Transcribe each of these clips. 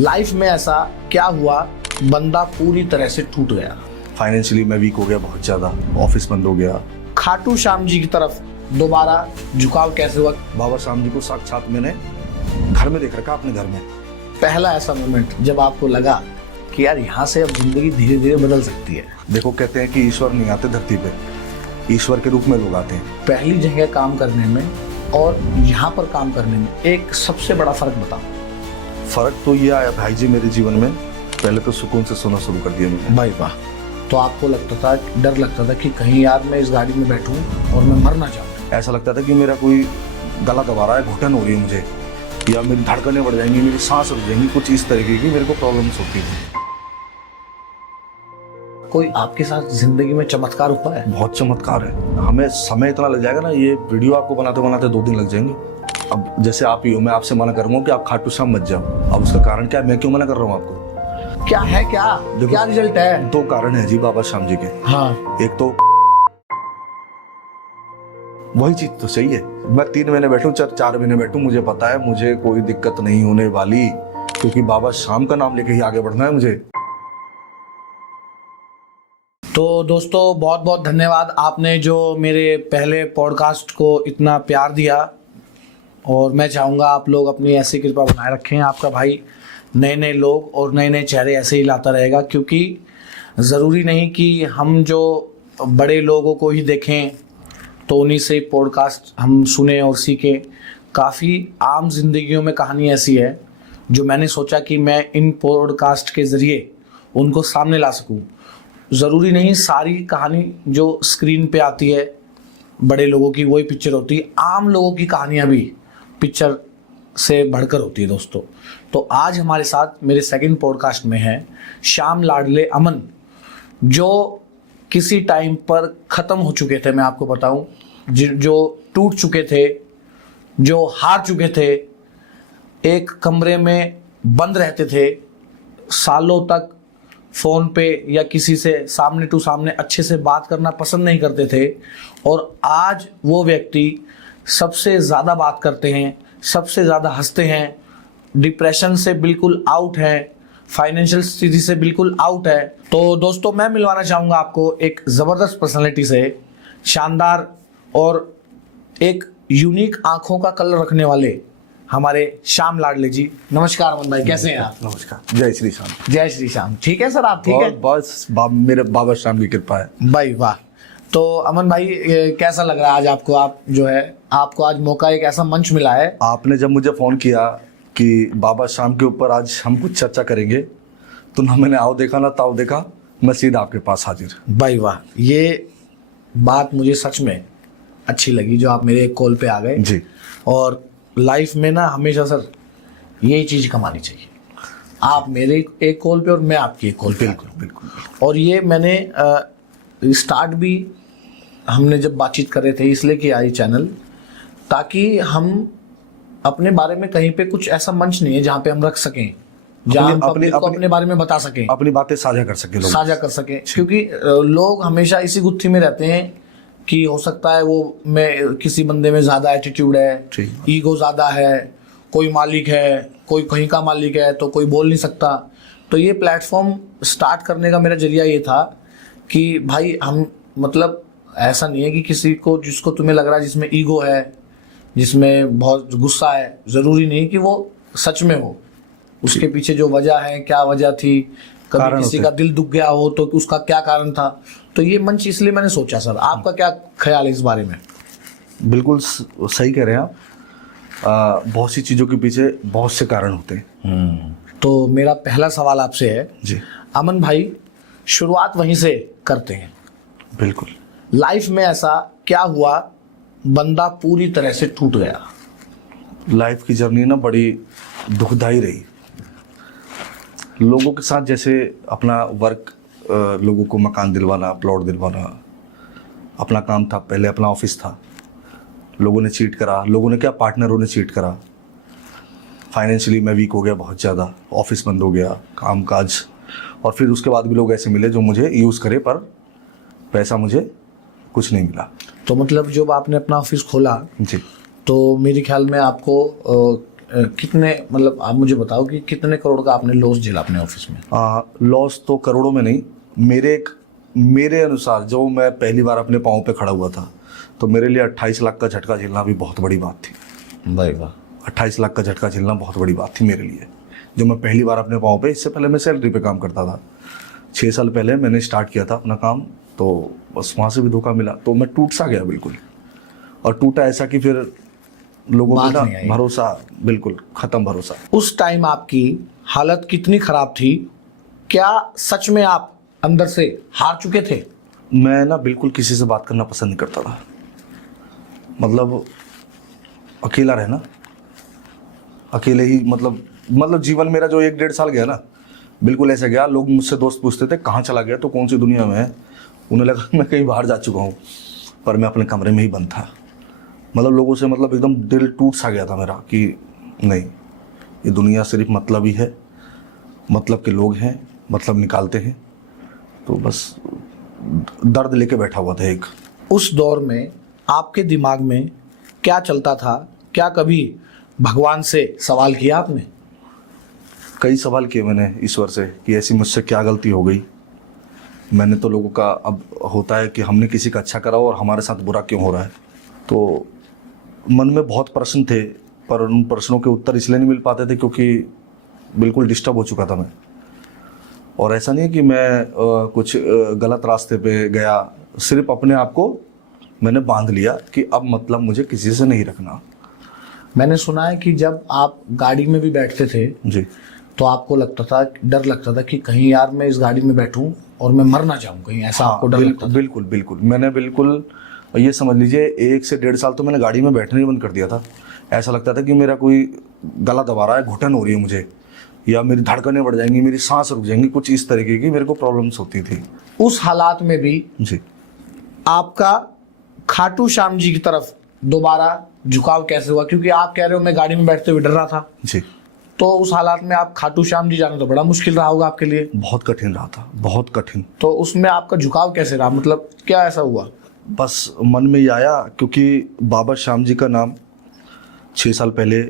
Life में ऐसा क्या हुआ बंदा पूरी तरह से टूट गया? फाइनेंशियली मैं वीक हो गया बहुत ज़्यादा, ऑफिस बंद हो गया। खाटू श्याम जी की तरफ दोबारा झुकाव कैसे हुआ? बाबा श्याम जी को साक्षात मैंने घर में देख रखा, अपने घर में। पहला ऐसा मोमेंट जब आपको लगा कि यार यहाँ से अब जिंदगी धीरे धीरे बदल सकती है। देखो, कहते हैं कि ईश्वर नहीं आते धरती पे, ईश्वर के रूप में लोग आते हैं। पहली जगह काम करने में और यहाँ पर काम करने में एक सबसे बड़ा फर्क बताओ। फर्क तो ये आया भाई जी मेरे जीवन में, पहले तो सुकून से सोना शुरू कर दिया मैंने। भाई वाह। तो आपको लगता था, डर लगता था कि कहीं यार मैं इस गाड़ी में बैठूं और मैं मर ना जाऊं? ऐसा लगता था कि मेरा कोई गला दबा रहा है, घुटन हो रही है मुझे, या मेरी धड़कनें बढ़ जाएंगी, मेरी सांस रुक जाएंगी, कुछ इस तरीके की मेरे को प्रॉब्लम्स होती थी। कोई आपके साथ जिंदगी में चमत्कार हुआ है? बहुत चमत्कार है। हमें समय इतना लग जाएगा ना, ये वीडियो आपको बनाते बनाते 2 दिन लग जाएंगे। अब जैसे आप ही हो, मैं आपसे मना करूंगा कि आप खाटू श्याम मत जाओ। अब उसका कारण क्या है, मैं क्यों मना कर रहा हूँ आपको? क्या है, क्या रिजल्ट है? 2 कारण है जी बाबा श्याम जी के। हाँ, एक तो वही चीज तो सही है, मैं 3 महीने बैठूं, 4 महीने बैठूं, मुझे पता है मुझे कोई दिक्कत नहीं होने वाली, क्योंकि बाबा श्याम का नाम लेके ही आगे बढ़ना है मुझे। तो दोस्तों बहुत बहुत धन्यवाद, आपने जो मेरे पहले पॉडकास्ट को इतना प्यार दिया, और मैं चाहूँगा आप लोग अपनी ऐसी कृपा बनाए रखें। आपका भाई नए नए लोग और नए नए चेहरे ऐसे ही लाता रहेगा, क्योंकि ज़रूरी नहीं कि हम जो बड़े लोगों को ही देखें तो उन्हीं से पॉडकास्ट हम सुने और सीखें। काफ़ी आम जिंदगियों में कहानी ऐसी है जो मैंने सोचा कि मैं इन पॉडकास्ट के ज़रिए उनको सामने ला सकूं। ज़रूरी नहीं सारी कहानी जो स्क्रीन पे आती है बड़े लोगों की वही पिक्चर होती है, आम लोगों की कहानियाँ भी पिक्चर से बढ़कर होती है दोस्तों। तो आज हमारे साथ मेरे सेकंड पॉडकास्ट में है श्याम लाडले अमन, जो किसी टाइम पर ख़त्म हो चुके थे। मैं आपको बताऊं, जो टूट चुके थे, जो हार चुके थे, एक कमरे में बंद रहते थे, सालों तक फ़ोन पे या किसी से सामने टू सामने अच्छे से बात करना पसंद नहीं करते थे, और आज वो व्यक्ति सबसे ज़्यादा बात करते हैं, सबसे ज़्यादा हंसते हैं, डिप्रेशन से बिल्कुल आउट है, फाइनेंशियल स्थिति से बिल्कुल आउट है। तो दोस्तों मैं मिलवाना चाहूँगा आपको एक ज़बरदस्त पर्सनालिटी से, शानदार और एक यूनिक आँखों का कलर रखने वाले हमारे श्याम लाडले जी। नमस्कार अमन भाई, कैसे हैं आप? नमस्कार, जय श्री श्याम। जय श्री श्याम। ठीक है सर, आप ठीक है? बस मेरे बाबा श्याम की कृपा है भाई वाह। तो अमन भाई कैसा लग रहा है आज आपको? आप जो है, आपको आज मौका, एक ऐसा मंच मिला है। आपने जब मुझे फोन किया कि बाबा श्याम के ऊपर आज हम कुछ चर्चा करेंगे, तो ना मैंने आओ देखा ना ताओ देखा, मैं सीधा आपके पास हाजिर। भाई वाह, ये बात मुझे सच में अच्छी लगी जो आप मेरे एक कॉल पे आ गए जी। और लाइफ में ना हमेशा सर यही चीज़ कमानी चाहिए, आप मेरे एक कॉल पे और मैं आपकी एक कॉल पे। बिल्कुल। और ये मैंने स्टार्ट भी हमने जब बातचीत कर रहे थे इसलिए किया ये चैनल, ताकि हम अपने बारे में कहीं पे कुछ ऐसा मंच नहीं है जहाँ पे हम रख सकें, जहाँ हम पब्लिक को अपने बारे में बता सकें, अपनी बातें साझा कर सकें, लोग साझा कर सकें। क्योंकि लोग हमेशा इसी गुत्थी में रहते हैं कि हो सकता है वो मैं किसी बंदे में ज़्यादा एटीट्यूड है, ईगो ज़्यादा है, कोई मालिक है, कोई कहीं का मालिक है तो कोई बोल नहीं सकता। तो ये प्लेटफॉर्म स्टार्ट करने का मेरा जरिया ये था कि भाई हम, मतलब ऐसा नहीं है कि किसी को, जिसको तुम्हें लग रहा है जिसमें ईगो है, जिसमें बहुत गुस्सा है, ज़रूरी नहीं कि वो सच में हो, उसके पीछे जो वजह है, क्या वजह थी, कभी किसी का दिल दुख गया हो तो उसका क्या कारण था। तो ये मंच इसलिए मैंने सोचा। सर आपका क्या ख्याल है इस बारे में? बिल्कुल सही कह रहे हैं आप। बहुत सी चीज़ों के पीछे बहुत से कारण होते हैं। तो मेरा पहला सवाल आपसे है जी अमन भाई, शुरुआत वहीं से करते हैं। बिल्कुल। लाइफ में ऐसा क्या हुआ बंदा पूरी तरह से टूट गया? लाइफ की जर्नी ना बड़ी दुखदाई रही। लोगों के साथ जैसे अपना वर्क, लोगों को मकान दिलवाना, प्लॉट दिलवाना, अपना काम था, पहले अपना ऑफिस था, लोगों ने चीट करा, लोगों ने क्या, पार्टनरों ने चीट करा। फाइनेंशियली मैं वीक हो गया बहुत ज़्यादा, ऑफिस बंद हो गया, काम काज, और फिर उसके बाद भी लोग ऐसे मिले जो मुझे यूज़ करे, पर पैसा मुझे कुछ नहीं मिला। तो मतलब जब आपने अपना ऑफिस खोला जी, तो मेरे ख्याल में आपको कितने, मतलब आप मुझे बताओ कि कितने करोड़ का आपने लॉस झेला अपने ऑफिस में? लॉस तो करोड़ों में नहीं, मेरे अनुसार जो मैं पहली बार अपने पाँव पे खड़ा हुआ था, तो मेरे लिए 28 लाख का झटका झेलना भी बहुत बड़ी बात थी। भाई वाह। 28 लाख का झटका झेलना बहुत बड़ी बात थी मेरे लिए, जो मैं पहली बार अपने पाँव पे। इससे पहले मैं सैलरी पे काम करता था, 6 साल पहले मैंने स्टार्ट किया था अपना काम, तो बस वहाँ से भी धोखा मिला, तो मैं टूट सा गया बिल्कुल। और टूटा ऐसा कि फिर लोगों बात का नहीं आई। भरोसा बिल्कुल ख़त्म, भरोसा। उस टाइम आपकी हालत कितनी खराब थी? क्या सच में आप अंदर से हार चुके थे? मैं ना बिल्कुल किसी से बात करना पसंद नहीं करता था, मतलब अकेला रहना, अकेले ही, मतलब जीवन मेरा जो 1-1.5 साल गया ना, बिल्कुल ऐसे गया। लोग मुझसे दोस्त पूछते थे कहाँ चला गया, तो कौन सी दुनिया में है, उन्हें लगा मैं कहीं बाहर जा चुका हूँ, पर मैं अपने कमरे में ही बंद था। मतलब लोगों से एकदम दिल टूट सा गया था मेरा कि नहीं, ये दुनिया सिर्फ मतलब ही है, मतलब के लोग हैं, मतलब निकालते हैं, तो बस दर्द लेके बैठा हुआ था एक। उस दौर में आपके दिमाग में क्या चलता था? क्या कभी भगवान से सवाल किया आपने? कई सवाल किए मैंने ईश्वर से कि ऐसी मुझसे क्या गलती हो गई। मैंने तो लोगों का, अब होता है कि हमने किसी का अच्छा करा और हमारे साथ बुरा क्यों हो रहा है, तो मन में बहुत प्रश्न थे, पर उन प्रश्नों के उत्तर इसलिए नहीं मिल पाते थे क्योंकि बिल्कुल डिस्टर्ब हो चुका था मैं। और ऐसा नहीं है कि मैं कुछ गलत रास्ते पे गया, सिर्फ अपने आप को मैंने बांध लिया कि अब मतलब मुझे किसी से नहीं रखना। मैंने सुना है कि जब आप गाड़ी में भी बैठते थे जी, तो आपको लगता था, डर लगता था कि कहीं यार मैं इस गाड़ी में बैठूं और मैं मर ना जाऊं कहीं, ऐसा आपको डर लगता था? बिल्कुल बिल्कुल। मैंने बिल्कुल, ये समझ लीजिए 1 से 1.5 साल तो मैंने गाड़ी में बैठना ही बंद कर दिया था। ऐसा लगता था कि मेरा कोई गला दबा रहा है, घुटन हो रही है मुझे, या मेरी धड़कनें बढ़ जाएंगी, मेरी सांस रुक जाएंगी, कुछ इस तरीके की मेरे को प्रॉब्लम्स होती थी। उस हालात में भी जी, आपका खाटू श्याम जी की तरफ दोबारा झुकाव कैसे हुआ? क्योंकि आप कह रहे हो मैं गाड़ी में बैठते हुए डर रहा था, जी। तो उस हालात में आप खाटू श्याम जी जाना तो बड़ा मुश्किल रहा होगा आपके लिए। बहुत कठिन रहा था, बहुत कठिन। तो उसमें आपका झुकाव कैसे रहा, मतलब क्या ऐसा हुआ? बस मन में ही आया, क्योंकि बाबा श्याम जी का नाम 6 साल पहले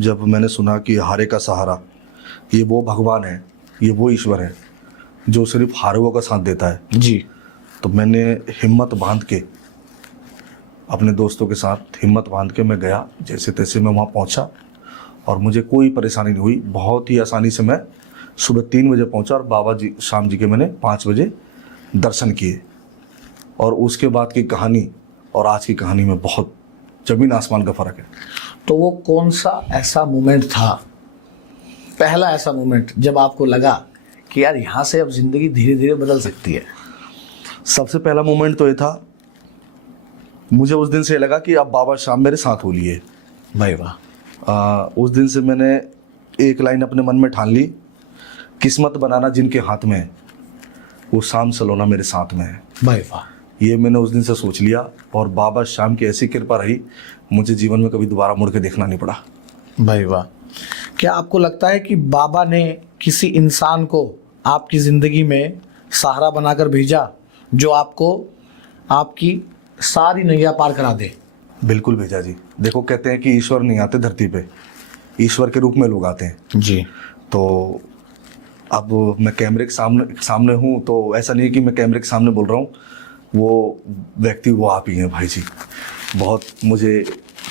जब मैंने सुना कि हारे का सहारा, ये वो भगवान है, ये वो ईश्वर है जो सिर्फ हारे हुआ का साथ देता है। जी। तो मैंने हिम्मत बांध के, अपने दोस्तों के साथ हिम्मत बांध के मैं गया, जैसे तैसे मैं वहाँ पहुँचा और मुझे कोई परेशानी नहीं हुई। बहुत ही आसानी से मैं सुबह 3 बजे पहुँचा और बाबा जी श्याम जी के मैंने 5 बजे दर्शन किए। और उसके बाद की कहानी और आज की कहानी में बहुत ज़मीन आसमान का फ़र्क है। तो वो कौन सा ऐसा मोमेंट था, पहला ऐसा मोमेंट जब आपको लगा कि यार यहाँ से अब जिंदगी धीरे धीरे बदल सकती है? सबसे पहला मोमेंट तो ये था, मुझे उस दिन से लगा कि अब बाबा श्याम मेरे साथ हो लिए। भाई वाह। उस दिन से मैंने एक लाइन अपने मन में ठान ली, किस्मत बनाना जिनके हाथ में है, वो शाम सलोना मेरे साथ में है। भाई वाह। ये मैंने उस दिन से सोच लिया, और बाबा श्याम की ऐसी कृपा रही, मुझे जीवन में कभी दोबारा मुड़ के देखना नहीं पड़ा। भाई वाह। क्या आपको लगता है कि बाबा ने किसी इंसान को आपकी ज़िंदगी में सहारा बनाकर भेजा जो आपको आपकी सारी नैया पार करा दे? बिल्कुल भेजा जी। देखो, कहते हैं कि ईश्वर नहीं आते धरती पे, ईश्वर के रूप में लोग आते हैं। जी। तो अब मैं कैमरे के सामने हूँ, तो ऐसा नहीं है कि मैं कैमरे के सामने बोल रहा हूँ, वो व्यक्ति वो आप ही हैं भाई जी। बहुत मुझे,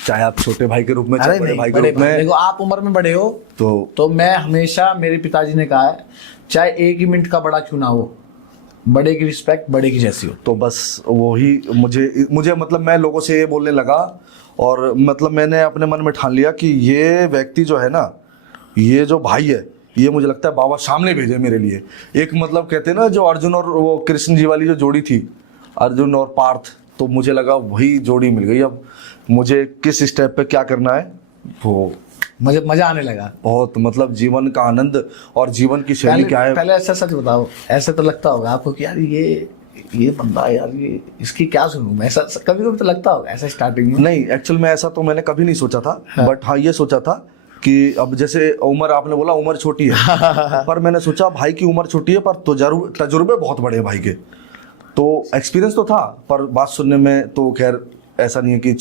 चाहे आप छोटे भाई के रूप में, चाहे बड़े भाई के रूप में, देखो आप उम्र में बड़े हो, तो मैं हमेशा, मेरे पिताजी ने कहा है, चाहे 1 ही मिनट का बड़ा क्यों ना हो, बड़े की रिस्पेक्ट बड़े की जैसी हो। तो बस वही मुझे मतलब मैं लोगों से ये बोलने लगा, और मतलब मैंने अपने मन में ठान लिया कि ये व्यक्ति जो है ना, ये जो भाई है, ये मुझे लगता है बाबा श्याम ने भेजे मेरे लिए। एक मतलब कहते हैं ना, जो अर्जुन और वो कृष्ण जी वाली जो जोड़ी थी, अर्जुन और पार्थ, तो मुझे लगा वही जोड़ी मिल गई। अब मुझे किस स्टेप पे क्या करना है, वो मुझे मजा आने लगा बहुत। मतलब जीवन का आनंद और जीवन की शैली क्या है। पहले ऐसा सच बताओ, ऐसे तो लगता होगा आपको कि यार ये बंदा, यार ये इसकी क्या सुनूं मैं, ऐसा कभी कभी तो लगता होगा ऐसा स्टार्टिंग में? नहीं, एक्चुअल में ऐसा तो मैंने कभी नहीं सोचा था। हाँ। बट हाँ, ये सोचा था कि अब जैसे उम्र, आपने बोला उम्र छोटी है पर मैंने सोचा भाई की उम्र छोटी है, पर तजुर्बे बहुत बड़े हैं भाई के। तो एक्सपीरियंस तो था, पर बात सुनने में तो खैर ऐसा नहीं है कि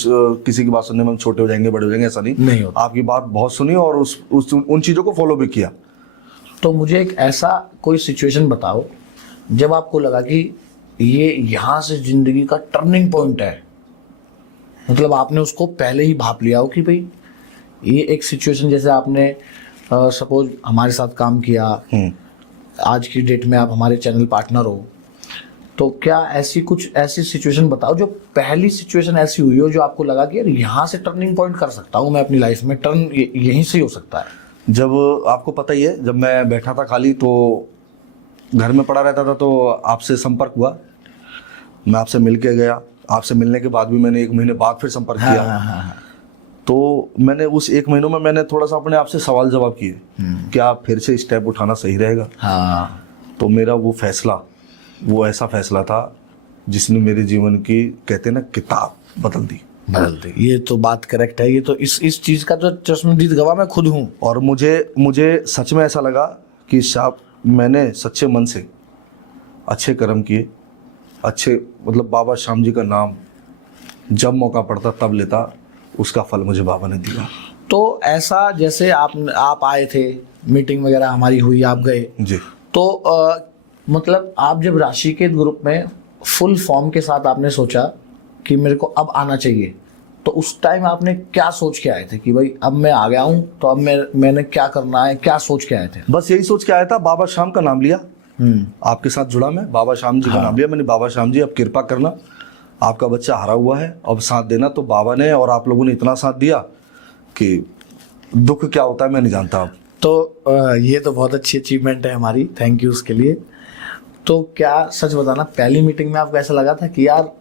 किसी की बात सुनने में हम छोटे हो जाएंगे बड़े हो जाएंगे, ऐसा नहीं होता। आपकी बात बहुत सुनी और उन चीज़ों को फॉलो भी किया। तो मुझे एक ऐसा कोई सिचुएशन बताओ जब आपको लगा कि ये यहाँ से जिंदगी का टर्निंग पॉइंट है, मतलब आपने उसको पहले ही भाप लिया हो कि भाई ये एक सिचुएशन, जैसे आपने सपोज हमारे साथ काम किया, आज की डेट में आप हमारे चैनल पार्टनर हो, तो क्या ऐसी सिचुएशन बताओ जो पहली सिचुएशन ऐसी हुई हो जो आपको लगा कि यार यहाँ से टर्निंग पॉइंट कर सकता हूँ मैं अपनी लाइफ में, टर्न यहीं से ही हो सकता है। जब आपको पता ही है, जब मैं बैठा था खाली तो घर में पड़ा रहता था, तो आपसे संपर्क हुआ, मैं आपसे मिल के गया। आपसे मिलने के बाद भी मैंने 1 महीने बाद फिर संपर्क किया। हाँ। तो मैंने उस 1 महीनों में मैंने थोड़ा सा अपने आप से सवाल जवाब किए, क्या फिर से स्टेप उठाना सही रहेगा। हाँ। तो मेरा वो ऐसा फैसला था जिसने मेरे जीवन की, कहते हैं ना, किताब बदल दी। ये तो बात करेक्ट है। ये तो इस चीज का तो चश्मदीद गवाह मैं खुद हूँ। और मुझे सच में ऐसा लगा कि मैंने सच्चे मन से अच्छे कर्म किए, मतलब बाबा श्याम जी का नाम जब मौका पड़ता तब लेता, उसका फल मुझे बाबा ने दिया। तो ऐसा जैसे आप आए थे, मीटिंग वगैरह हमारी हुई, आप गए जी, तो मतलब आप जब राशिकेत ग्रुप में फुल फॉर्म के साथ आपने सोचा कि मेरे को अब आना चाहिए, तो उस टाइम आपने क्या सोच के आए थे कि भाई अब मैं आ गया हूँ तो अब मैंने क्या करना है, क्या सोच के आए थे? बस यही सोच के आया था, बाबा श्याम का नाम लिया, आपके साथ जुड़ा मैं, बाबा श्याम जी का नाम लिया मैंने। बाबा श्याम जी अब कृपा करना, आपका बच्चा हारा हुआ है, अब साथ देना। तो बाबा ने और आप लोगों ने इतना साथ दिया कि दुख क्या होता है मैं नहीं जानता अब। तो ये तो बहुत अच्छी अचीवमेंट है हमारी, थैंक यू उसके लिए। तो क्या सच बताना, पहली मीटिंग में आपको ऐसा लगा था कि यार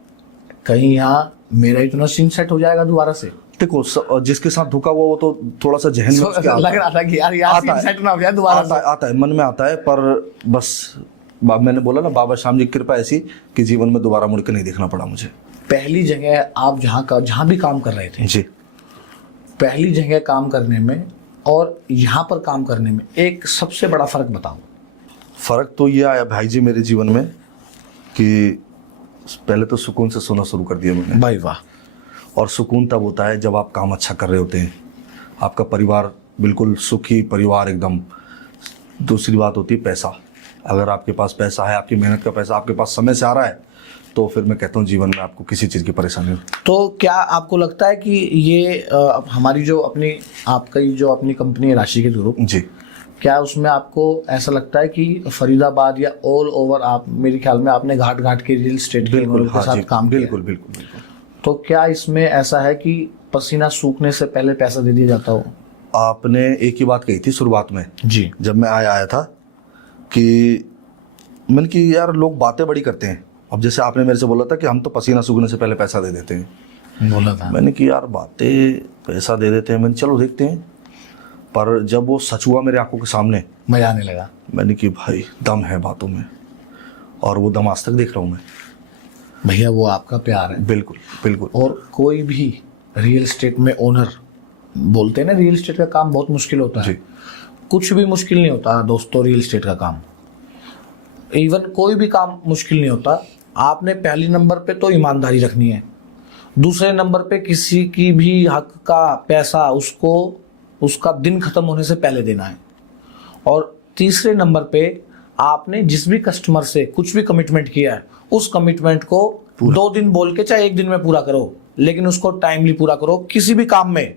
कहीं यहाँ मेरा इतना सीन सेट हो जाएगा दोबारा से? देखो, जिसके साथ धोखा हुआ वो तो थोड़ा सा जहन में उसके लग रहा था कि यार यहाँ सीन सेट ना हो जाए दोबारा से। आता है, मन में आता है, पर बस मैंने बोला ना, बाबा श्याम जी की कृपा ऐसी कि जीवन में दोबारा मुड़ के नहीं देखना पड़ा मुझे। पहली जगह आप जहाँ भी काम कर रहे थे जी, पहली जगह काम करने में और यहाँ पर काम करने में एक सबसे बड़ा फर्क बताओ। फर्क तो ये आया भाई जी मेरे जीवन में कि पहले तो सुकून से सोना शुरू कर दिया मैंने। भाई वाह। और सुकून तब होता है जब आप काम अच्छा कर रहे होते हैं, आपका परिवार बिल्कुल सुखी परिवार एकदम। दूसरी बात होती है पैसा। अगर आपके पास पैसा है, आपकी मेहनत का पैसा आपके पास समय से आ रहा है, तो फिर मैं कहता हूँ जीवन में आपको किसी चीज़ की परेशानी नहीं। तो क्या आपको लगता है कि ये हमारी जो अपनी कंपनी है राशिकेत ग्रुप जी, क्या उसमें आपको ऐसा लगता है कि फरीदाबाद या ऑल ओवर, आप मेरे ख्याल में आपने घाट के रियल एस्टेट के साथ काम किया? बिल्कुल। तो क्या इसमें ऐसा है कि पसीना सूखने से पहले पैसा दे दिया जाता हो? आपने एक ही बात कही थी शुरुआत में जी, जब मैं आया था कि मैंने कि यार लोग बातें बड़ी करते हैं। अब जैसे आपने मेरे से बोला था कि हम तो पसीना सूखने से पहले पैसा दे देते हैं, बोला था मैंने कि यार बातें पैसा दे देते हैं, मैंने चलो देखते हैं। पर जब वो सच हुआ मेरे आंखों के सामने, मजा आने लगा। मैंने कि भाई दम है बातों में, और वो दम आज तक देख रहा हूँ मैं। भैया वो आपका प्यार है। बिल्कुल। और कोई भी रियल एस्टेट में ओनर, बोलते हैं ना रियल एस्टेट का काम बहुत मुश्किल होता है। कुछ भी मुश्किल नहीं होता दोस्तों रियल एस्टेट का काम, इवन कोई भी काम मुश्किल नहीं होता। आपने पहली नंबर पे तो ईमानदारी रखनी है, दूसरे नंबर पे किसी की भी हक का पैसा उसका दिन खत्म होने से पहले देना है, और तीसरे नंबर पे आपने जिस भी कस्टमर से कुछ भी कमिटमेंट किया है उस कमिटमेंट को 2 दिन बोल के चाहे 1 दिन में पूरा करो, लेकिन उसको टाइमली पूरा करो किसी भी काम में।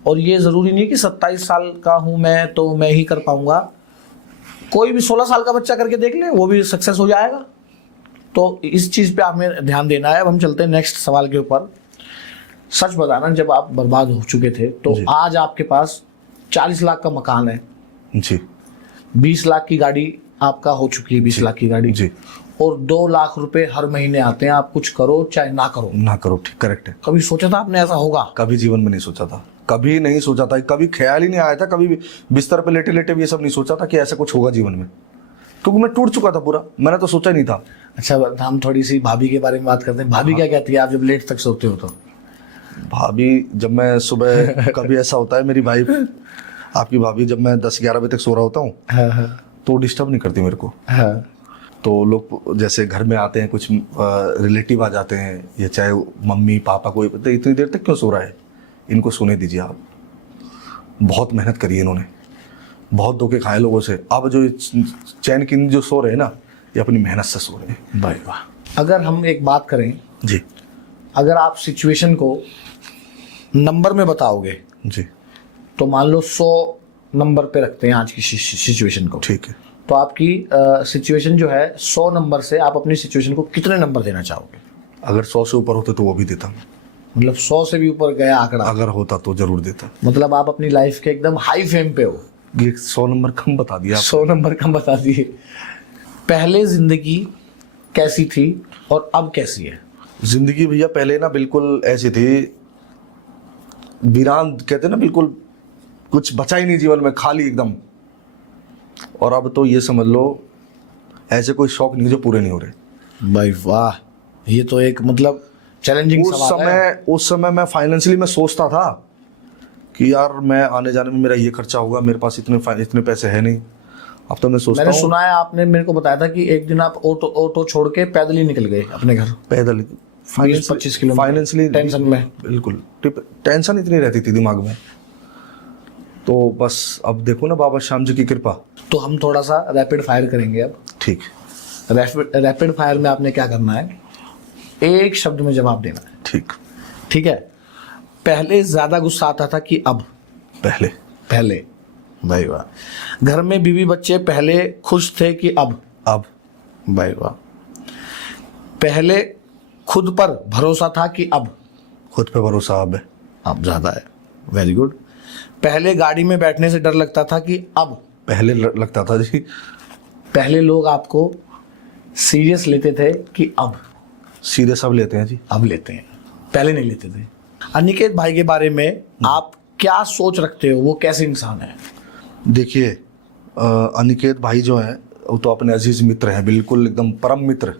और ये ज़रूरी नहीं कि 27 साल का हूँ मैं तो मैं ही कर पाऊंगा, कोई भी 16 साल का बच्चा करके देख ले, वो भी सक्सेस हो जाएगा। तो इस चीज़ पे हमें ध्यान देना है। अब हम चलते हैं नेक्स्ट सवाल के ऊपर। सच बताना, जब आप बर्बाद हो चुके थे तो आज आपके पास 40 लाख का मकान है जी, 20 लाख की गाड़ी आपका हो चुकी है, 20 लाख की गाड़ी जी, और 2 लाख रुपए हर महीने आते हैं। आप कुछ करो चाहे ना करो, ठीक, करेक्ट है। कभी सोचा था आपने ऐसा होगा? कभी जीवन में नहीं सोचा था, कभी नहीं सोचा था, कभी ख्याल ही नहीं आया था, कभी भी बिस्तर पे लेटे लेटे भी ये सब नहीं सोचा था कि ऐसा कुछ होगा जीवन में, क्योंकि मैं टूट चुका था पूरा, मैंने तो सोचा नहीं था। अच्छा, हम थोड़ी सी भाभी के बारे में बात करते हैं। भाभी क्या कहती है आप जब लेट तक सोते हो? तो भाभी, जब मैं सुबह कभी ऐसा होता है, मेरी भाई आपकी भाभी, जब मैं 10-11 बजे तक सो रहा होता हूँ तो डिस्टर्ब नहीं करती मेरे को। तो लोग जैसे घर में आते हैं, कुछ रिलेटिव आ जाते हैं, या चाहे मम्मी पापा कोई, तो इतनी देर तक क्यों सो रहा है, इनको सोने दीजिए आप। बहुत मेहनत करी है इन्होंने, बहुत धोखे खाए लोगों से। अब जो चैन की नींद जो सो रहे हैं ना, ये अपनी मेहनत से सो रहे हैं। भाई वाह। अगर हम एक बात करें, जी अगर आप सिचुएशन को नंबर में बताओगे जी, तो मान लो 100 नंबर पे रखते हैं आज की सिचुएशन को, ठीक है। तो आपकी सिचुएशन जो है 100 नंबर से आप अपनी सिचुएशन को कितने नंबर देना चाहोगे? अगर 100 से ऊपर होते तो वो भी देता, मतलब 100 से भी ऊपर गया आंकड़ा, अगर होता तो जरूर देता। मतलब आप अपनी लाइफ के एकदम हाई फेम पे हो। ये 100 नंबर कम बता दिया आप। 100 नंबर कम बता दिए। पहले जिंदगी कैसी थी और अब कैसी है? जिंदगी भैया पहले ना बिल्कुल ऐसी थी, वीरान कहते ना, बिल्कुल कुछ बचा ही नहीं जीवन में, खाली एकदम। और अब तो ये समझ लो ऐसे कोई शौक नहीं जो पूरे नहीं हो रहे। भाई वाह, ये तो एक मतलब चैलेंजिंग सवाल है। उस समय मैं फाइनेंशियली मैं सोचता था कि यार मैं आने जाने में मेरा ये खर्चा होगा, मेरे पास इतने पैसे है नहीं। अब तो मैं सोचता हूँ, मैंने सुना है, आपने मेरे को बताया था कि एक दिन आप ऑटो छोड़ के पैदल ही निकल गए अपने घर, पैदल 20-25 किलोमीटर, फाइनेंशियली टेंशन में। बिल्कुल टेंशन इतनी रहती थी दिमाग में। तो बस अब देखो ना बाबा श्याम जी की कृपा। तो हम थोड़ा सा रैपिड फायर करेंगे अब। ठीक। रैपिड फायर में आपने क्या करना है, एक शब्द में जवाब देना है। ठीक। ठीक है। पहले ज्यादा गुस्सा आता था कि अब? पहले। पहले। भाई वाह। घर में बीवी बच्चे पहले खुश थे कि अब? अब। भाई वाह। पहले खुद पर भरोसा था कि अब? खुद पे भरोसा अब है। अब ज्यादा है। Very good. पहले गाड़ी में बैठने से डर लगता था कि अब? पहले लगता था जी। पहले लोग आपको सीरियस लेते थे कि अब? सीरियस अब लेते हैं जी। अब लेते हैं, पहले नहीं लेते थे। अनिकेत भाई के बारे में आप क्या सोच रखते हो, वो कैसे इंसान है? देखिए अनिकेत भाई जो हैं वो तो अपने अजीज मित्र हैं, बिल्कुल एकदम परम मित्र,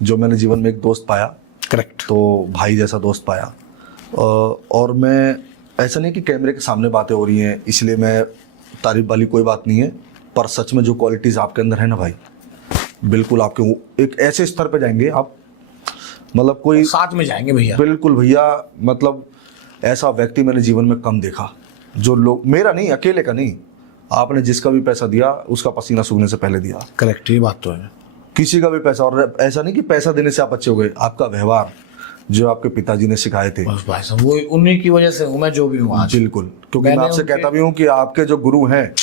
जो मैंने जीवन में एक दोस्त पाया। करेक्ट। तो भाई जैसा दोस्त पाया। और मैं ऐसा नहीं कि कैमरे के सामने बातें हो रही हैं इसलिए मैं तारीफ वाली कोई बात नहीं है, पर सच में जो क्वालिटीज़ आपके अंदर है ना भाई, बिल्कुल आपके एक ऐसे स्तर पे जाएंगे आप, मतलब कोई साथ में जाएंगे भैया। बिल्कुल भैया, मतलब ऐसा व्यक्ति मैंने जीवन में कम देखा। जो लोग, मेरा नहीं, अकेले का नहीं, आपने जिसका भी पैसा दिया उसका पसीना सूखने से पहले दिया। करेक्ट, ये बात तो है। किसी का भी पैसा, और ऐसा नहीं कि पैसा देने से आप अच्छे हो गए, आपका व्यवहार जो आपके पिताजी ने सिखाए थे, बस भाई साहब, वो उन्हीं की वजह से हूँ मैं जो भी हूँ आज। बिल्कुल। क्योंकि मैं आपसे कहता भी हूँ कि आपके जो गुरु हैं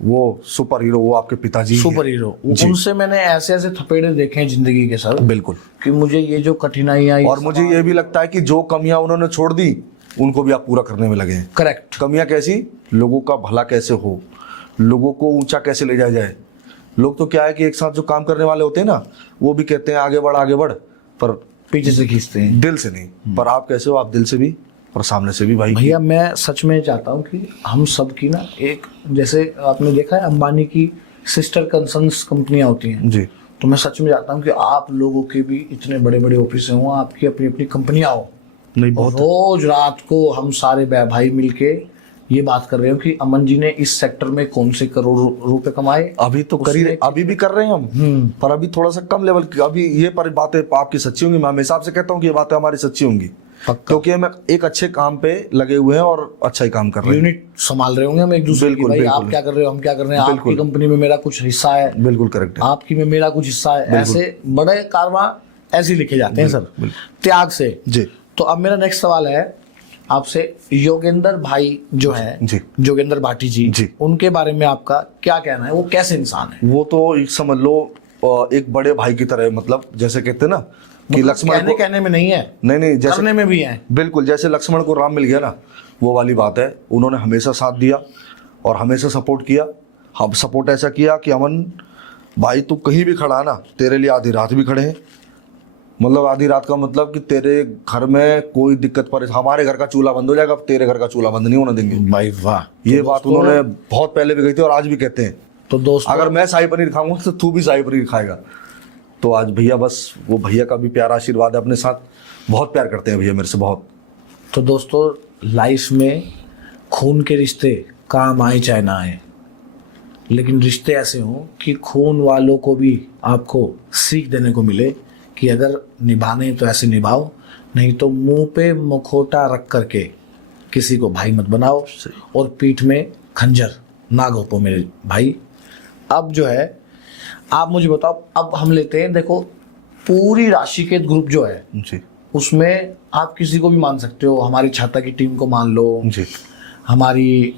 वो सुपर हीरो, वो आपके पिताजी सुपर हीरो। उनसे मैंने ऐसे ऐसे थपेड़े देखे हैं जिंदगी के सर, बिल्कुल, कि मुझे ये जो कठिनाइयाँ, और मुझे ये भी लगता है कि जो कमियां उन्होंने छोड़ दी उनको भी आप पूरा करने में लगे हैं। करेक्ट। कमियां कैसी? लोगों का भला कैसे हो, लोगों को ऊंचा कैसे ले जाया जाए। लोग तो क्या है कि एक साथ जो काम करने वाले होते हैं ना, वो भी कहते हैं आगे बढ़, पर पीछे से खींचते हैं, दिल से नहीं। पर आप कैसे हो? आप दिल से भी और सामने से भी भाई। भैया मैं सच में चाहता हूँ कि हम सब की ना, एक जैसे आपने देखा है अंबानी की सिस्टर कंसर्न्स कंपनियां होती हैं जी, तो मैं सच में चाहता हूँ कि आप लोगों के भी इतने बड़े बड़े ऑफिस हों, आपकी अपनी अपनी कंपनियां हो, नहीं और बहुत। रोज रात को हम सारे भाई मिलके ये बात कर रहे हो कि अमन जी ने इस सेक्टर में कौन से करोड़ रुपए कमाए। अभी तो अभी भी कर रहे हैं हम, पर अभी थोड़ा सा कम लेवल की। अभी ये पर बातें आपकी सच्ची होंगी, मैं हमेशा से कहता हूँ कि ये बातें हमारी सच्ची होंगी, क्योंकि हम एक अच्छे काम पे लगे हुए हैं और अच्छा ही काम कर रहे हैं। यूनिट संभाल रहे होंगे हम एक दूसरे की, बिल्कुल, भाई बिल्कुल। आप क्या कर रहे हो, हम क्या कर रहे हैं, आपकी कंपनी में मेरा कुछ हिस्सा है, बिल्कुल करेक्ट है। आपकी में मेरा कुछ हिस्सा है। ऐसे बड़े कारवां ऐसे ही लिखे जाते हैं सर, त्याग से जी। तो अब मेरा नेक्स्ट सवाल है आपसे, योगेंद्र भाई जो है जी, योगेंद्र भाटी जी, उनके बारे में आपका क्या कहना है, वो कैसे इंसान है? वो तो एक समझ लो एक बड़े भाई की तरह, मतलब जैसे कहते हैं ना कि मतलब लक्ष्मण कहने में नहीं है, नहीं जैसे करने में भी है। बिल्कुल, जैसे लक्ष्मण को राम मिल गया ना, वो वाली बात है। उन्होंने हमेशा साथ दिया और हमेशा सपोर्ट किया। हम सपोर्ट ऐसा किया कि अमन भाई तू कहीं भी खड़ा ना, तेरे लिए आधी रात भी खड़े हैं। मतलब आधी रात का मतलब कि तेरे घर में कोई दिक्कत पर, हमारे घर का चूल्हा बंद हो जाएगा, तेरे घर का चूल्हा बंद नहीं होने देंगे। भाई वाह, ये बात उन्होंने बहुत पहले भी कही थी और आज भी कहते हैं। तो दोस्तों, अगर मैं शाही पनीर खाऊंगा तो तू भी शाही पनीर खाएगा। तो आज भैया बस वो भैया का भी प्यारा आशीर्वाद है अपने साथ, बहुत प्यार करते हैं भैया मेरे से बहुत। तो दोस्तों, लाइफ में खून के रिश्ते काम आए चाहे ना आए, लेकिन रिश्ते ऐसे हों कि खून वालों को भी आपको सीख देने को मिले कि अगर निभाने तो ऐसे निभाओ, नहीं तो मुंह पे मुखौटा रख करके किसी को भाई मत बनाओ और पीठ में खंजर ना घोपो मेरे भाई। अब जो है आप मुझे बताओ, अब हम लेते हैं, देखो पूरी राशिकेत ग्रुप जो है जी उसमें आप किसी को भी मान सकते हो, हमारी छाता की टीम को मान लो, जी हमारी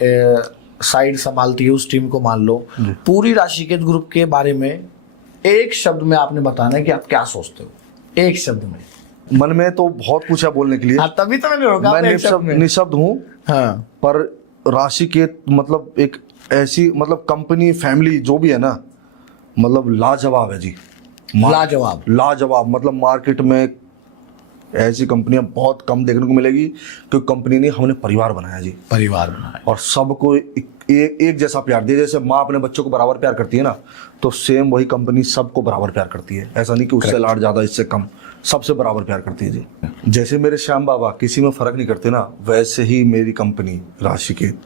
साइड संभालती है उस टीम को मान लो। पूरी राशिकेत ग्रुप के बारे में एक शब्द में आपने बताना है कि आप क्या सोचते हो, एक शब्द में। मन में तो बहुत कुछ है बोलने के लिए। हाँ, तभी तो मैंने रोका, मैं आप एक शब्द में। निशब्द हूँ। हाँ, पर राशिकेत मतलब एक ऐसी मतलब कंपनी फैमिली जो भी है ना, मतलब लाजवाब है जी। लाजवाब। लाजवाब मतलब मार्केट में ऐसी कंपनियां बहुत कम देखने को मिलेगी, क्योंकि कंपनी ने हमने परिवार बनाया जी, परिवार बनाए। और सबको एक जैसा प्यार दिया। जैसे माँ अपने बच्चों को बराबर प्यार करती है ना, तो सेम वही कंपनी सबको बराबर प्यार करती है। ऐसा नहीं कि उससे लाड ज़्यादा इससे कम, सबसे बराबर प्यार करती है जी। जैसे मेरे श्याम बाबा किसी में फ़र्क नहीं करते ना, वैसे ही मेरी कंपनी राशिकेत,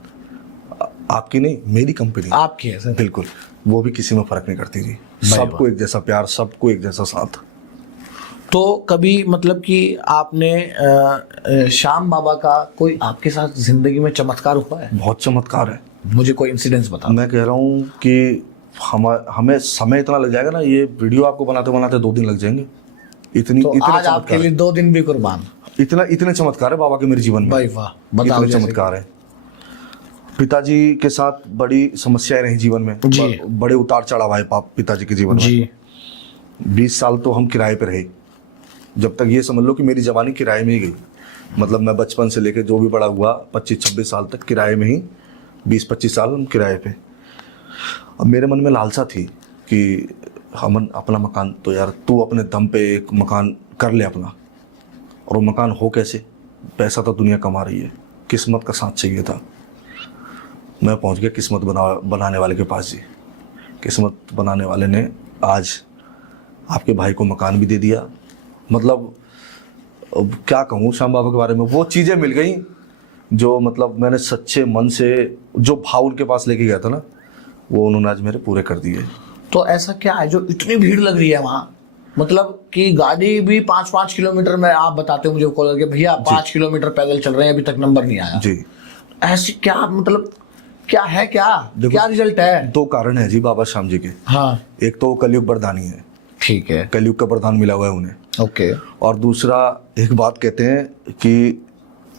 आपकी नहीं मेरी कंपनी आपकी है सर। बिल्कुल, वो भी किसी में फ़र्क नहीं करती जी। सबको एक जैसा प्यार, सबको एक जैसा साथ। तो कभी मतलब कि आपने श्याम बाबा का कोई आपके साथ जिंदगी में चमत्कार हुआ है? बहुत चमत्कार है। मुझे कोई इंसिडेंस बताओ। मैं कह रहा हूँ कि हमें समय इतना लग जाएगा ना, ये वीडियो आपको बनाते बनाते 2 दिन लग जाएंगे। तो इतने आज आपके लिए 2 दिन भी कुर्बान। इतने चमत्कार है बाबा के मेरे जीवन में। भाई वाह, बताओ। इतने चमत्कार है। पिताजी के साथ बड़ी समस्याएं रही जीवन में जी। बड़े उतार चढ़ाव आए पिताजी के जीवन में जी। 20 साल तो हम किराए पे रहे। जब तक ये समझ लो कि मेरी जवानी किराए में ही गई। मतलब मैं बचपन से लेके जो भी बड़ा हुआ 25-26 साल तक किराए में ही, 20-25 साल हम किराए पे। अब मेरे मन में लालसा थी कि हम अपना मकान, तो यार तू अपने दम पे एक मकान कर ले अपना। और वो मकान हो कैसे, पैसा तो दुनिया कमा रही है, किस्मत का साथ चाहिए था। मैं पहुंच गया किस्मत बनाने वाले के पास जी। किस्मत बनाने वाले ने आज आपके भाई को मकान भी दे दिया। मतलब अब क्या कहूँ श्याम बाबा के बारे में, वो चीज़ें मिल गई जो मतलब मैंने सच्चे मन से जो भाव उनके पास लेके गया था ना, वो उन्होंने आज मेरे पूरे कर दिए। तो ऐसा क्या है जो इतनी भीड़ लग रही है वहाँ? मतलब कि गाड़ी भी 5-5 किलोमीटर में, आप बताते हो मुझे कॉल करके, भैया 5 किलोमीटर पैदल चल रहे हैं, अभी तक नंबर नहीं आया जी। ऐसी क्या मतलब क्या है, क्या रिजल्ट है? 2 कारण है जी बाबा श्याम जी के। हाँ, एक तो कलयुग वरदानी है, ठीक है, कलयुग का वरदान मिला हुआ है उन्हें। ओके। और दूसरा एक बात कहते हैं कि